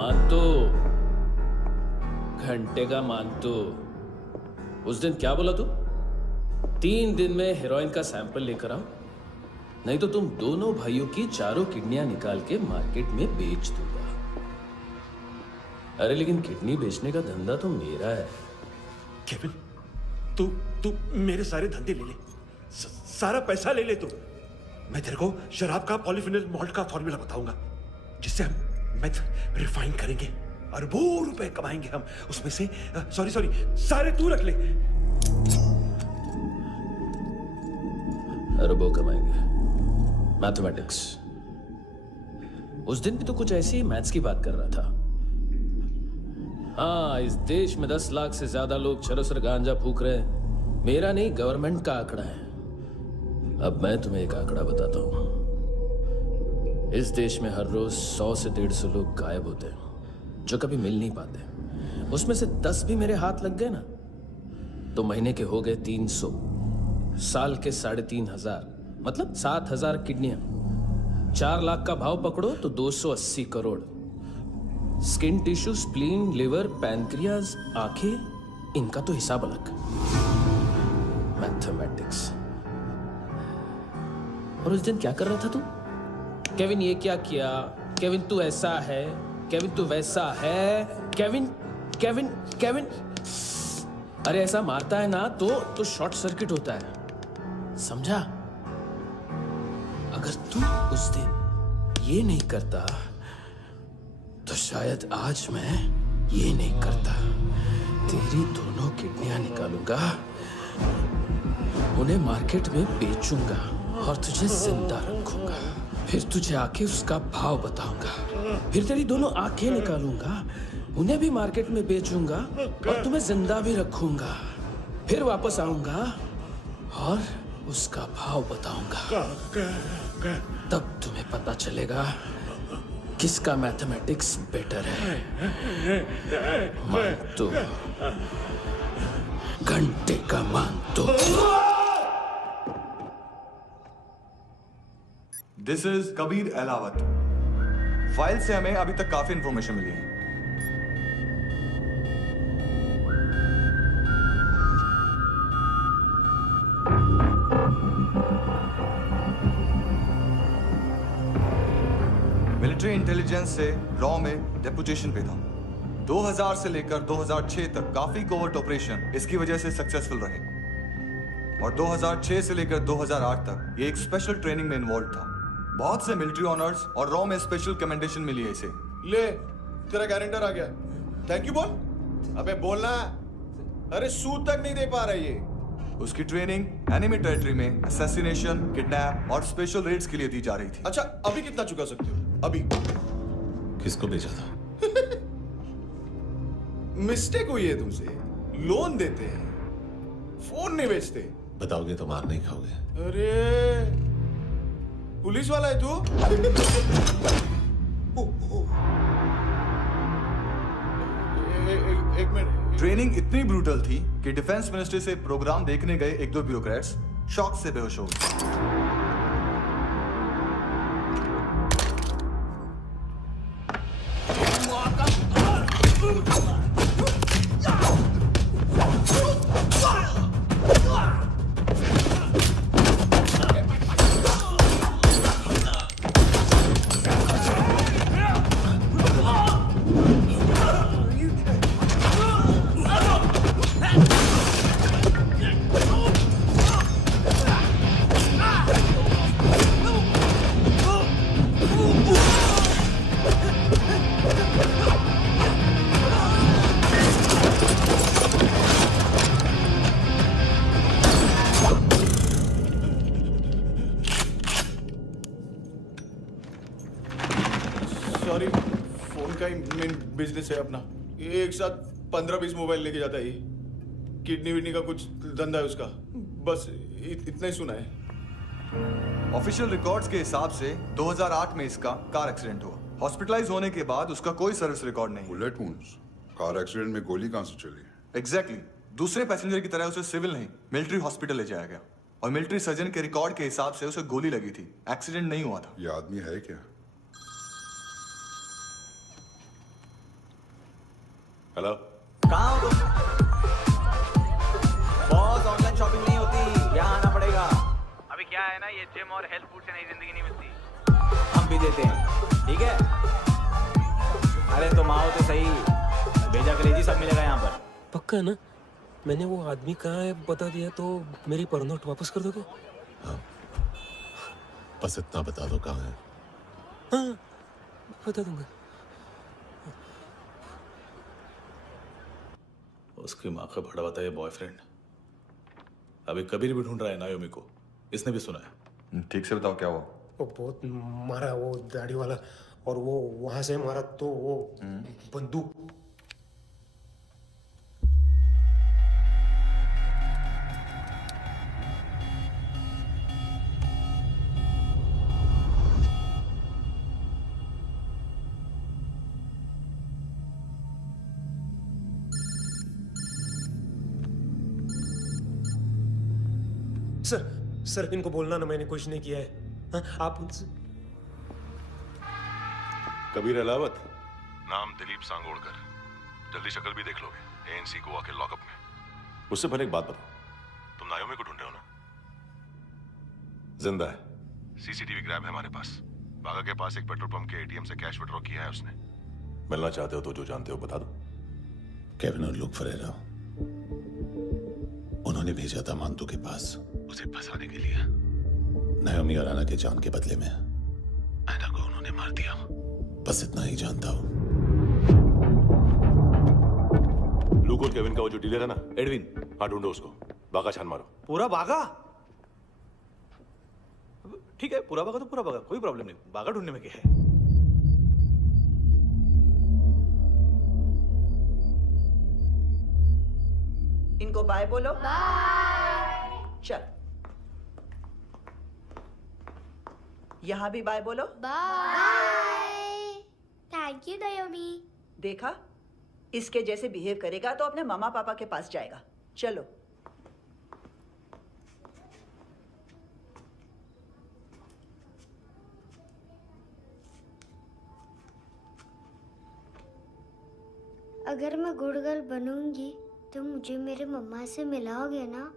मानतो, घंटे का मानतो। उस दिन क्या बोला तू? 3 दिन में हेरोइन का सैंपल लेकर आओ, नहीं तो तुम दोनों भाइयों की चारों किडनियां निकाल के मार्केट में बेच दूंगा। अरे लेकिन किडनी बेचने का धंधा तो मेरा है। केविन, तू मेरे सारे धंधे ले ले, सारा पैसा ले ले तू। मैं तेरे को शराब का पॉलीफिनल मॉल्ट का फॉर्मूला बताऊंगा, जिससे हम मेथ रिफाइन करेंगे, अरबों रुपए कमाएंगे हम उसमें से। सॉरी सारे तू रख ले। अरबों कमाएंगे, मैथमेटिक्स। उस दिन भी तो कुछ ऐसी ही मैथ्स की बात कर रहा था। हाँ, इस देश में 10 लाख से ज्यादा लोग चरस और गांजा फूक रहे हैं। मेरा नहीं, गवर्नमेंट का आंकड़ा है। अब मैं तुम्हें एक आंकड़ा बताता हूं। इस देश में हर रोज 100 से 150 लोग गायब होते हैं, जो कभी मिल नहीं पाते। उसमें से 10 भी मेरे हाथ लग गए ना, तो महीने के हो गए 300, साल के 3,500, मतलब 7,000 किडनियां। 4 लाख का भाव पकड़ो तो 280 crore. Skin tissue, spleen, liver, pancreas, आंखें, इनका तो हिसाब अलग। मैथमेटिक्स। और उस दिन क्या कर रहा था तू? केविन ये क्या किया, केविन तू ऐसा है, केविन तू वैसा है, केविन केविन केविन। अरे ऐसा मारता है ना तो शॉर्ट सर्किट होता है, समझा? अगर तू उस दिन ये नहीं करता तो शायद आज मैं ये नहीं करता। तेरी दोनों किडनियां निकालूंगा, उन्हें मार्केट में बेचूंगा और तुझे जिंदा रखूंगा। फिर तुझे आके उसका भाव बताऊंगा। फिर तेरी दोनों आंखें निकालूंगा, उन्हें भी मार्केट में बेचूंगा और तुम्हें जिंदा भी रखूंगा। फिर वापस आऊंगा और उसका भाव बताऊंगा। तब तुम्हें पता चलेगा किसका मैथमेटिक्स बेटर है। मानतो, घंटे का मानतो। This is Kabir Ahlawat. File से हमें अभी तक काफी इंफॉर्मेशन मिली है। मिलिट्री इंटेलिजेंस से रॉ में डेपुटेशन पे था। 2000 से लेकर 2006 तक काफी कोवर्ट ऑपरेशन इसकी वजह से सक्सेसफुल रहे, और 2006 से लेकर 2008 तक ये एक स्पेशल ट्रेनिंग में इन्वॉल्व था। बहुत से मिलिट्री ऑनर्स और रॉ में स्पेशल कमेंडेशन मिली है इसे। ले, तेरा गारंटर आ गया। थैंक यू बोल। अबे बोलना। अरे सूद तक नहीं दे पा रहा ये। उसकी ट्रेनिंग एनिमी टेरिटरी में असैसिनेशन, किडनैप और स्पेशल रेड्स के लिए दी जा रही थी। अच्छा, अभी कितना चुका सकते हो? अभी किसको भेजा था? मिस्टेक हुई है तुमसे। लोन देते हैं, फोन नहीं बेचते। बताओगे तो मार नहीं खाओगे। अरे पुलिस वाला है तू? एक मिनट। ट्रेनिंग इतनी ब्रूटल थी कि डिफेंस मिनिस्ट्री से प्रोग्राम देखने गए एक दो ब्यूरोक्रेट्स शॉक से बेहोश हो गए। सॉरी, फोन का ही मेन बिजनेस है अपना। एक साथ 15-20 मोबाइल लेके जाता है ये। किडनी विडनी का कुछ धंधा है उसका। बस इतना ही सुना है। ऑफिशियल रिकॉर्ड्स के हिसाब से 2008 में इसका कार एक्सीडेंट हुआ। हॉस्पिटलाइज होने के बाद उसका कोई सर्विस रिकॉर्ड नहीं। Bullet wounds. कार एक्सीडेंट में गोली कहां से चली? एग्जैक्टली। दूसरे पैसेंजर की तरह उसे सिविल नहीं, मिलिट्री हॉस्पिटल ले जाया गया और मिलिट्री सर्जन के रिकॉर्ड के हिसाब से उसे गोली लगी थी। एक्सीडेंट नहीं हुआ था। ये आदमी है क्या? हेलो, कहाँ हो तुम? बॉस, ऑनलाइन शॉपिंग नहीं होती, यहाँ आना पड़ेगा। अभी क्या है ना, ये जिम और हेल्थ फूड से नई जिंदगी नहीं मिलती। हम भी देते हैं, ठीक है? अरे तुम आओ तो सही, भेजा करेगी, सब मिलेगा यहाँ पर। पक्का ना? मैंने वो आदमी कहाँ है बता दिया तो मेरी परनोट वापस कर दोगे? हाँ, बस इतना बता दो कहाँ है। हाँ, बता दूंगा। उसकी माँ का बड़ा बताया बॉयफ्रेंड अभी कबीर भी ढूंढ रहा है नायोमी को। इसने भी सुना है। ठीक से बताओ क्या हुआ? वो बहुत मारा, वो दाढ़ी वाला, और वो वहां से मारा तो वो बंदूक। सर, इनको बोलना ना मैंने कुछ नहीं किया है। हाँ, आप उनसे। कबीर अलावत, नाम दिलीप सांगोड़कर। जल्दी शक्ल भी देख लोगे एएनसी गोवा के लॉकअप में। मुझसे पहले एक बात बताओ, तुम नायोमी को ढूंढ रहे हो ना? जिंदा है। सीसीटीवी ग्रैब है हमारे पास। बागा के पास एक पेट्रोल पंप के एटीएम से कैश विड्रॉ किया है उसने। मिलना चाहते हो तो जो जानते हो बता दो। केविन और लुक फरेरा, उन्होंने भेजा था मांतू के पास उसे फंसाने के लिए। नायोमी और आना के जान के बदले में आना को उन्होंने मार दिया। बस इतना ही जानता हूं। लूक और केविन का वो जो डीलर है ना, एडविन, हाँ ढूंढो उसको। बागा छान मारो। पूरा बागा? ठीक है, पूरा बागा तो पूरा बागा, कोई प्रॉब्लम नहीं। बागा ढूंढने में क्या है? इनको बाय बोलो। बाय। चल, यहाँ भी बाय बोलो। बाय। Thank you नायोमी। देखा, इसके जैसे बिहेव करेगा तो अपने मामा पापा के पास जाएगा। चलो। अगर मैं गुड गर्ल बनूंगी तो मुझे मेरे मम्मा से मिलाओगे ना?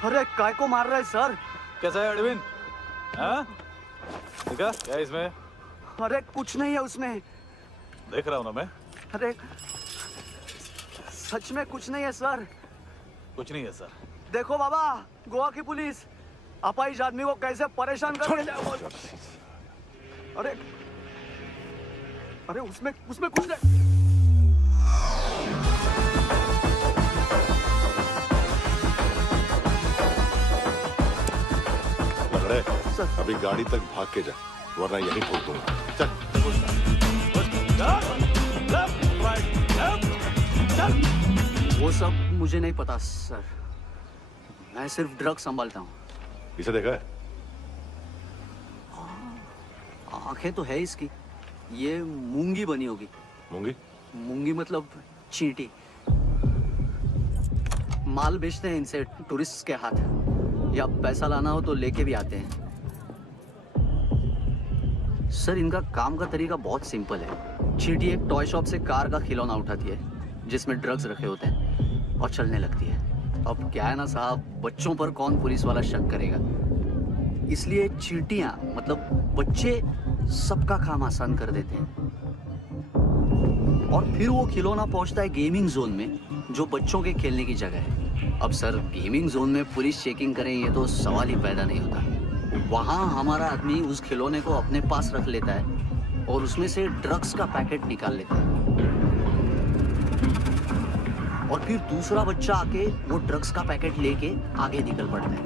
अरे काय को मार रहा है सर? कैसा है अरविंद? हाँ? देखा क्या है इसमें? अरे कुछ नहीं है उसमें। देख रहा हूँ ना मैं। अरे सच में कुछ नहीं है सर। कुछ नहीं है सर। देखो बाबा, गोवा की पुलिस अपाहिज आदमी को कैसे परेशान कर रही है। अरे अरे उसमें कुछ नहीं। लग अभी गाड़ी तक भाग के जा, वरना यहीं ठोक दूंगा। चल। वो सब मुझे नहीं पता सर, मैं सिर्फ ड्रग संभालता हूँ। इसे देखा है? आंखें तो है इसकी, ये मूंगी बनी होगी। मूंगी? मूंगी मतलब चींटी। माल बेचते हैं इनसे टूरिस्ट के हाथ, या पैसा लाना हो तो लेके भी आते हैं। सर इनका काम का तरीका बहुत सिंपल है। चींटी एक टॉय शॉप से कार का खिलौना उठाती है जिसमें ड्रग्स रखे होते हैं और चलने लगती है। अब क्या है ना साहब, बच्चों पर कौन पुलिस वाला शक करेगा, इसलिए चींटियां मतलब बच्चे सबका काम आसान कर देते हैं। और फिर वो खिलौना पहुंचता है गेमिंग जोन में, जो बच्चों के खेलने की जगह है। अब सर गेमिंग जोन में पुलिस चेकिंग करें ये तो सवाल ही पैदा नहीं होता। वहाँ हमारा आदमी उस खिलौने को अपने पास रख लेता है और उसमें से ड्रग्स का पैकेट निकाल लेता है, और फिर दूसरा बच्चा आके वो ड्रग्स का पैकेट लेके आगे निकल पड़ता है।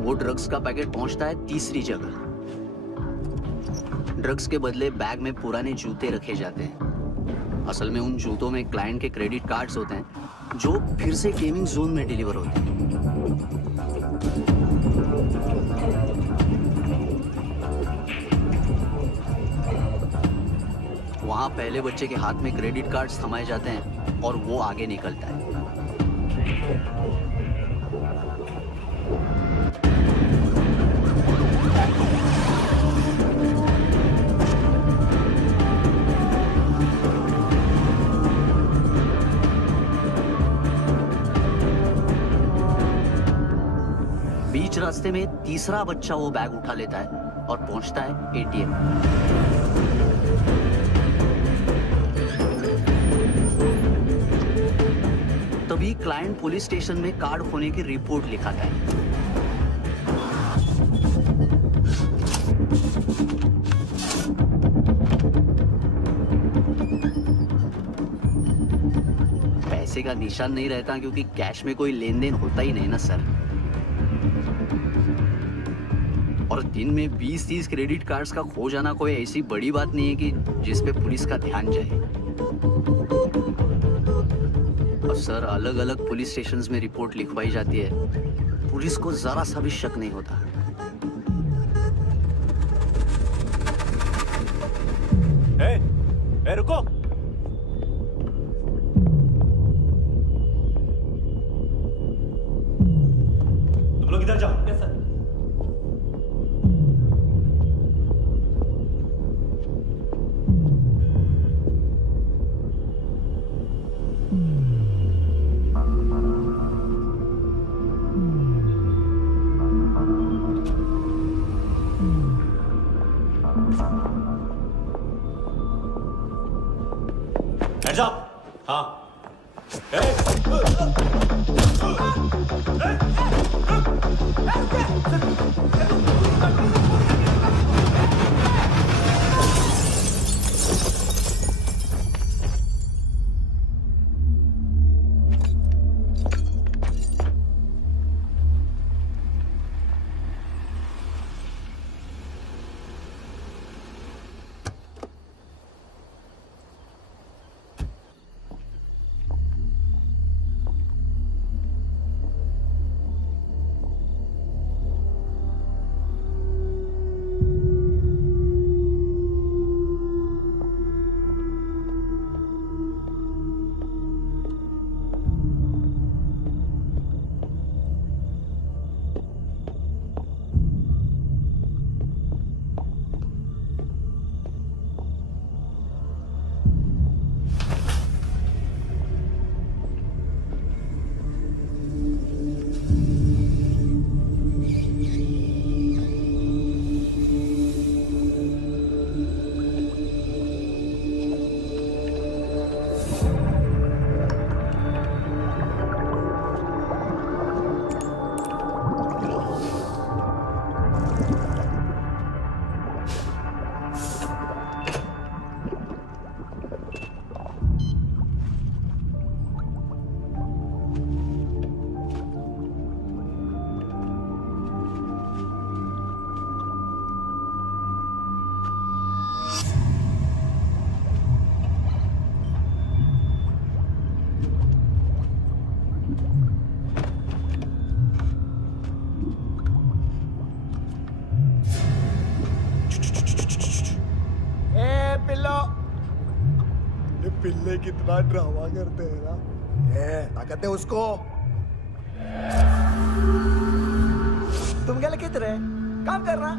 वो ड्रग्स का पैकेट पहुंचता है तीसरी जगह। ड्रग्स के बदले बैग में पुराने जूते रखे जाते हैं। असल में उन जूतों में क्लाइंट के क्रेडिट कार्ड्स होते हैं जो फिर से गेमिंग जोन में डिलीवर होते हैं। वहां पहले बच्चे के हाथ में क्रेडिट कार्ड्स थमाए जाते हैं और वो आगे निकलता है। बीच रास्ते में तीसरा बच्चा वो बैग उठा लेता है और पहुंचता है एटीएम। तभी क्लाइंट पुलिस स्टेशन में कार्ड खोने की रिपोर्ट लिखाता है। पैसे का निशान नहीं रहता क्योंकि कैश में कोई लेन देन होता ही नहीं ना सर। और दिन में 20-30 क्रेडिट कार्ड्स का खो जाना कोई ऐसी बड़ी बात नहीं है कि जिस पे पुलिस का ध्यान जाए। और सर अलग अलग पुलिस स्टेशंस में रिपोर्ट लिखवाई जाती है, पुलिस को जरा सा भी शक नहीं होता। ए, रुको। तुम लोग इधर जाओ। Yes sir. Hands up! हाँ। पिल्लो। ये पिल्ले कितना ड्रामा करते हैं ना। ताकत है उसको। तुम क्या लिखित रहे? काम कर रहा।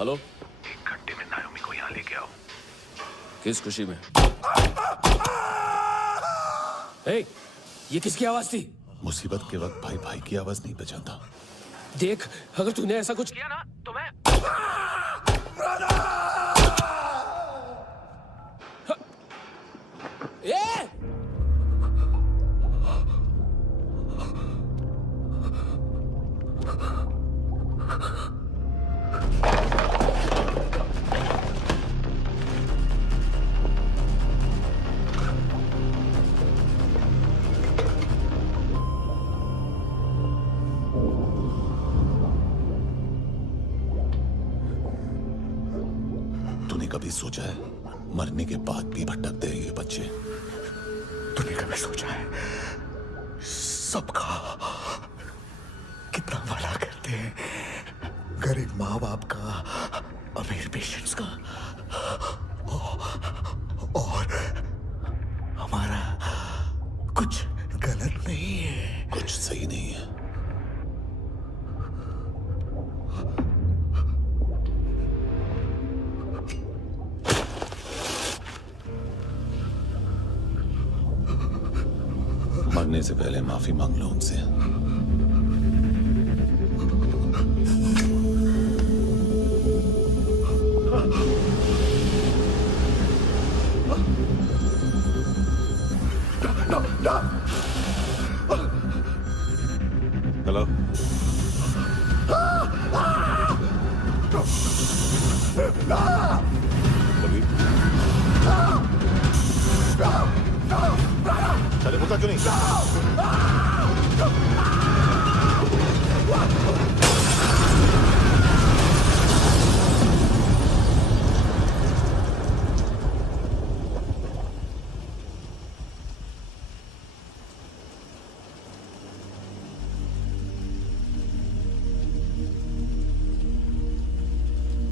हेलो, 1 घंटे में नायोमी को यहाँ लेके आओ। किस खुशी में? हे, ये किसकी आवाज थी? मुसीबत के वक्त भाई भाई की आवाज नहीं बचाता। देख, अगर तूने ऐसा कुछ किया ना तो मैं कभी सोचा है मरने के बाद भी भटकते हैं ये बच्चे? तूने कभी सोचा है सबका कितना भला करते हैं? गरीब माँ बाप का, अमीर पेशेंट्स का, और हमारा कुछ गलत नहीं है, कुछ सही नहीं है। मरने से पहले माफी मांग लो उनसे। हेलो, कभी चले पूछा क्यों नहीं?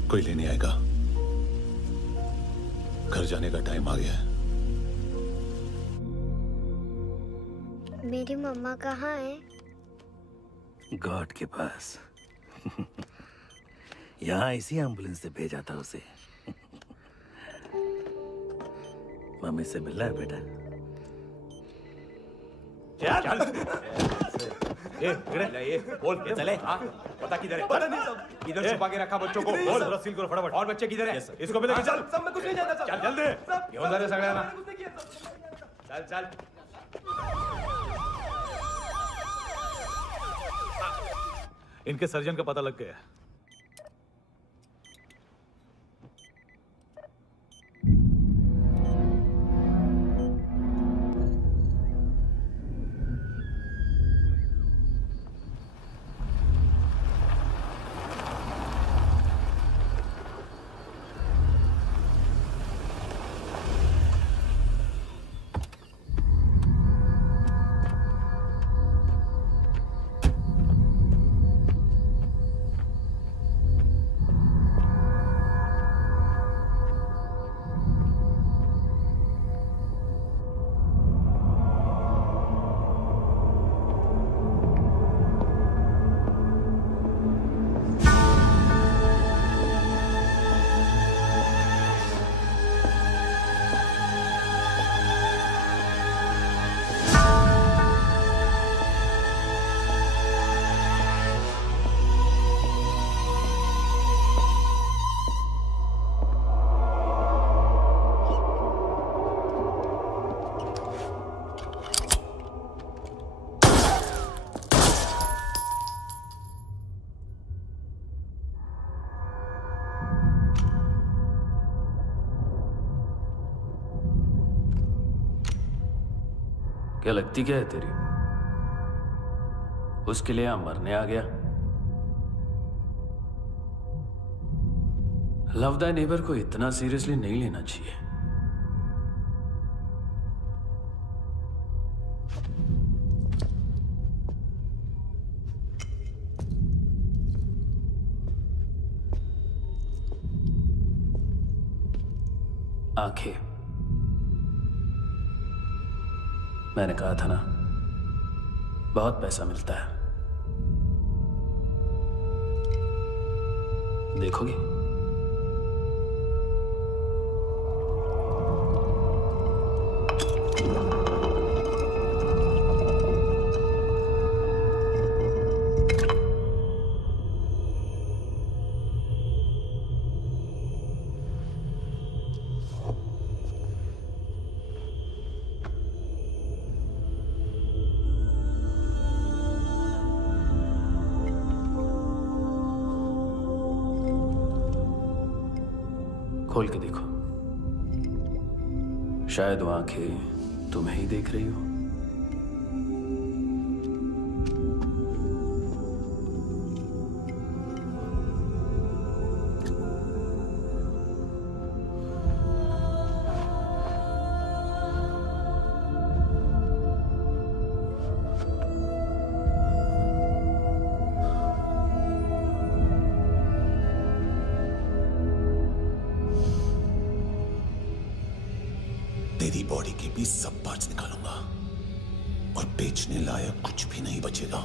कोई लेने आएगा? घर जाने का टाइम आ गया है। मेरी मम्मा कहाँ है? गॉड के पास। यहाँ इसी एम्बुलेंस से भेजा था उसे। मम्मी से मिलना है बेटा। चल ये बोल के चले। पता किधर है? पता नहीं सब। इधर छुपा के रखा बच्चों को। बोल रसील करो फटाफट। और बच्चे किधर है? इसको भी लेके चल। सब मैं कुछ नहीं जानता। चल जल्दी। घेऊन जा रे सगळ्यांना। चल चल। इनके सर्जन का पता लग गया। क्या लगती क्या है तेरी? उसके लिए यहां मरने आ गया? लव द नेबर को इतना सीरियसली नहीं लेना चाहिए। आंखें, मैंने कहा था ना, बहुत पैसा मिलता है। देखोगे? खोल के देखो, शायद वो आंखें तुम्हें ही देख रही हो। तेरी बॉडी के भी सब पार्ट्स निकालूंगा और बेचने लायक कुछ भी नहीं बचेगा।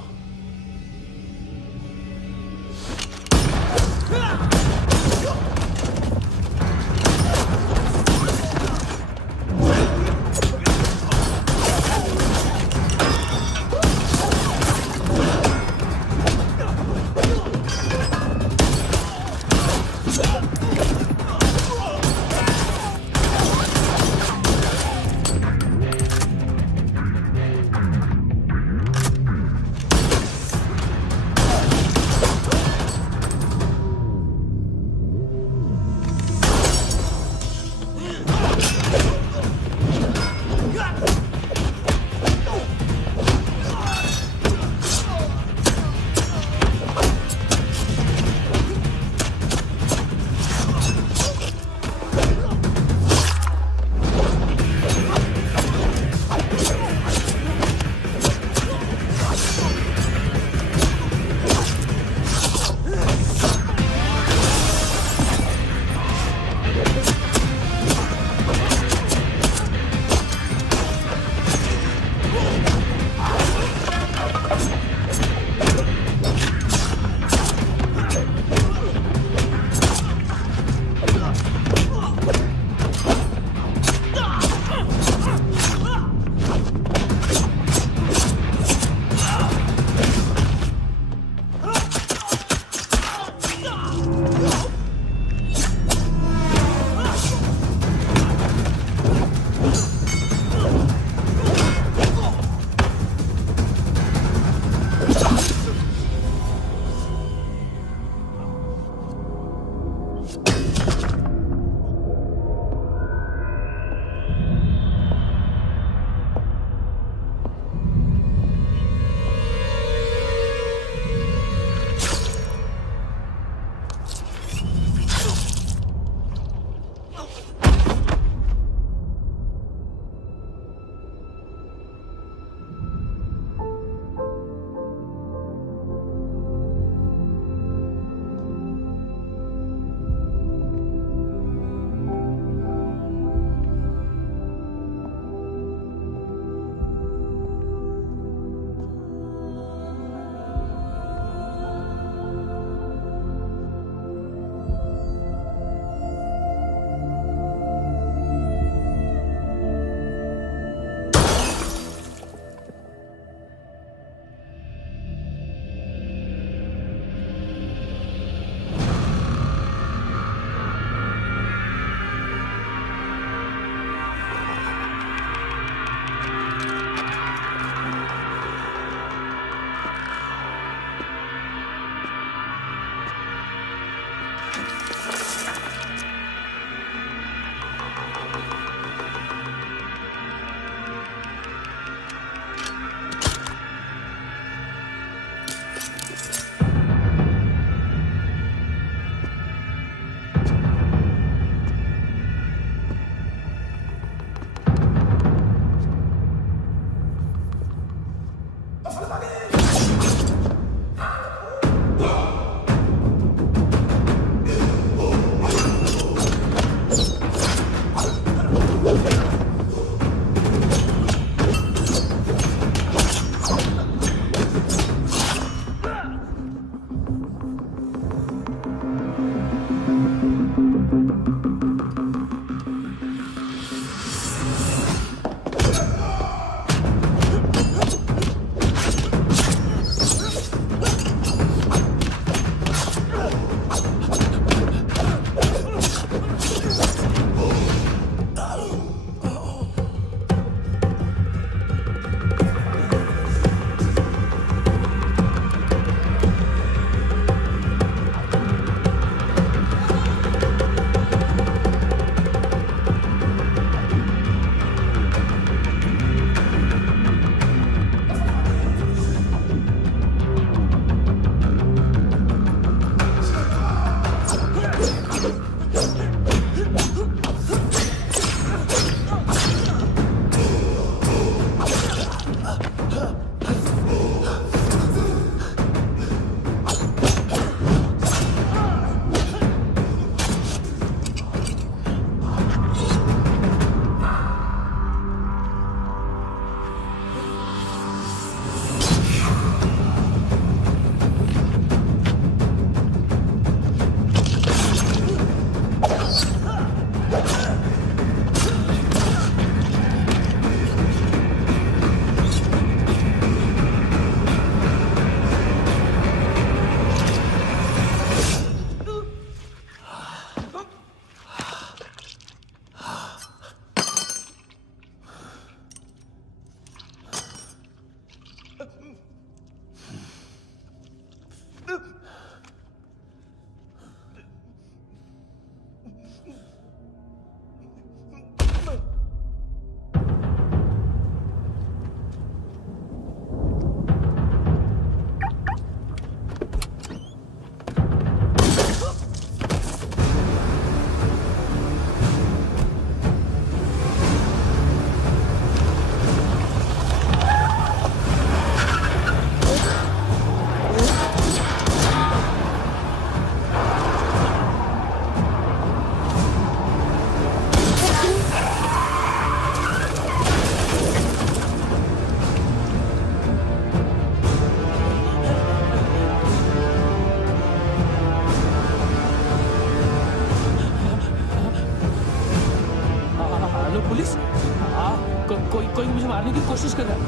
कोई मुझे मारने की कोशिश कर रहा है।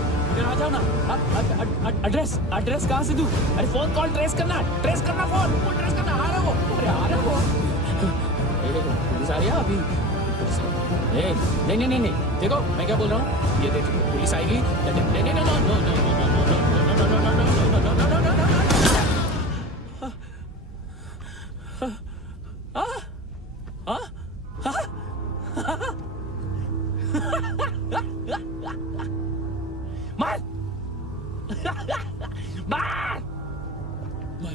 आ जाओ ना। एड्रेस कहाँ से दूं? अरे फोन कॉल ट्रेस करना फोन ट्रेस करना। आ रहा वो, अरे आ रहा वो। पुलिस आ रही है अभी? नहीं देखो मैं क्या बोल रहा हूँ, ये देखो पुलिस आएगी। नहीं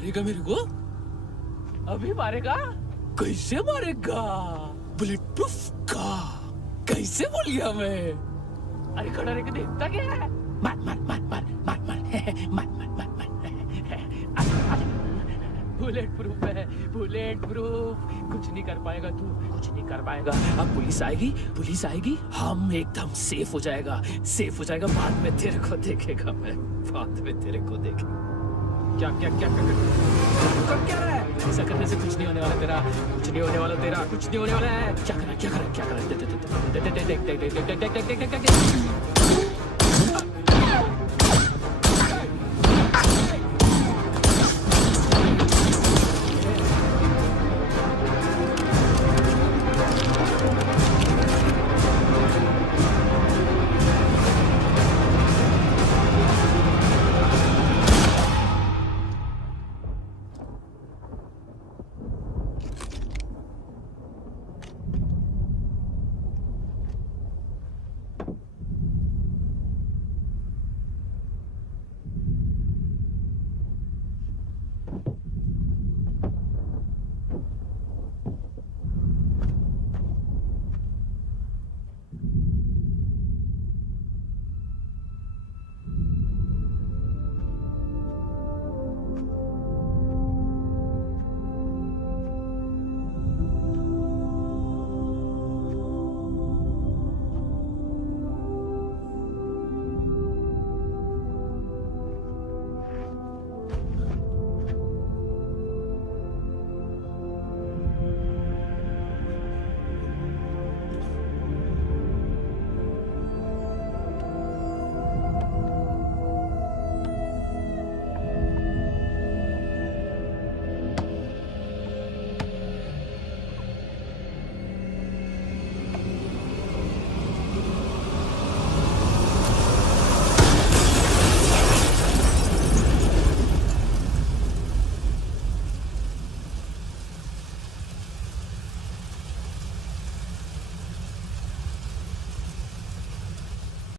मारेगा मेरे को? अभी मारेगा? कैसे मारेगा? बुलेट प्रूफ का कैसे बोल गया मैं? अरे खड़ा रह के देखता क्या है? मार मार मार मार मार मार मार मार मार मार बुलेट प्रूफ है, बुलेट प्रूफ। कुछ नहीं कर पाएगा तू, कुछ नहीं कर पाएगा। अब पुलिस आएगी, हम एकदम सेफ हो जाएगा, सेफ हो जाएगा। बाद में तेरे को देखेगा मैं, बाद में तेरे को देखेगा। क्या क्या क्या कर क्या रहा है? ऐसा करने से कुछ नहीं होने वाला तेरा, कुछ नहीं होने वाला तेरा, कुछ नहीं होने वाला है। क्या कर रहा है? देख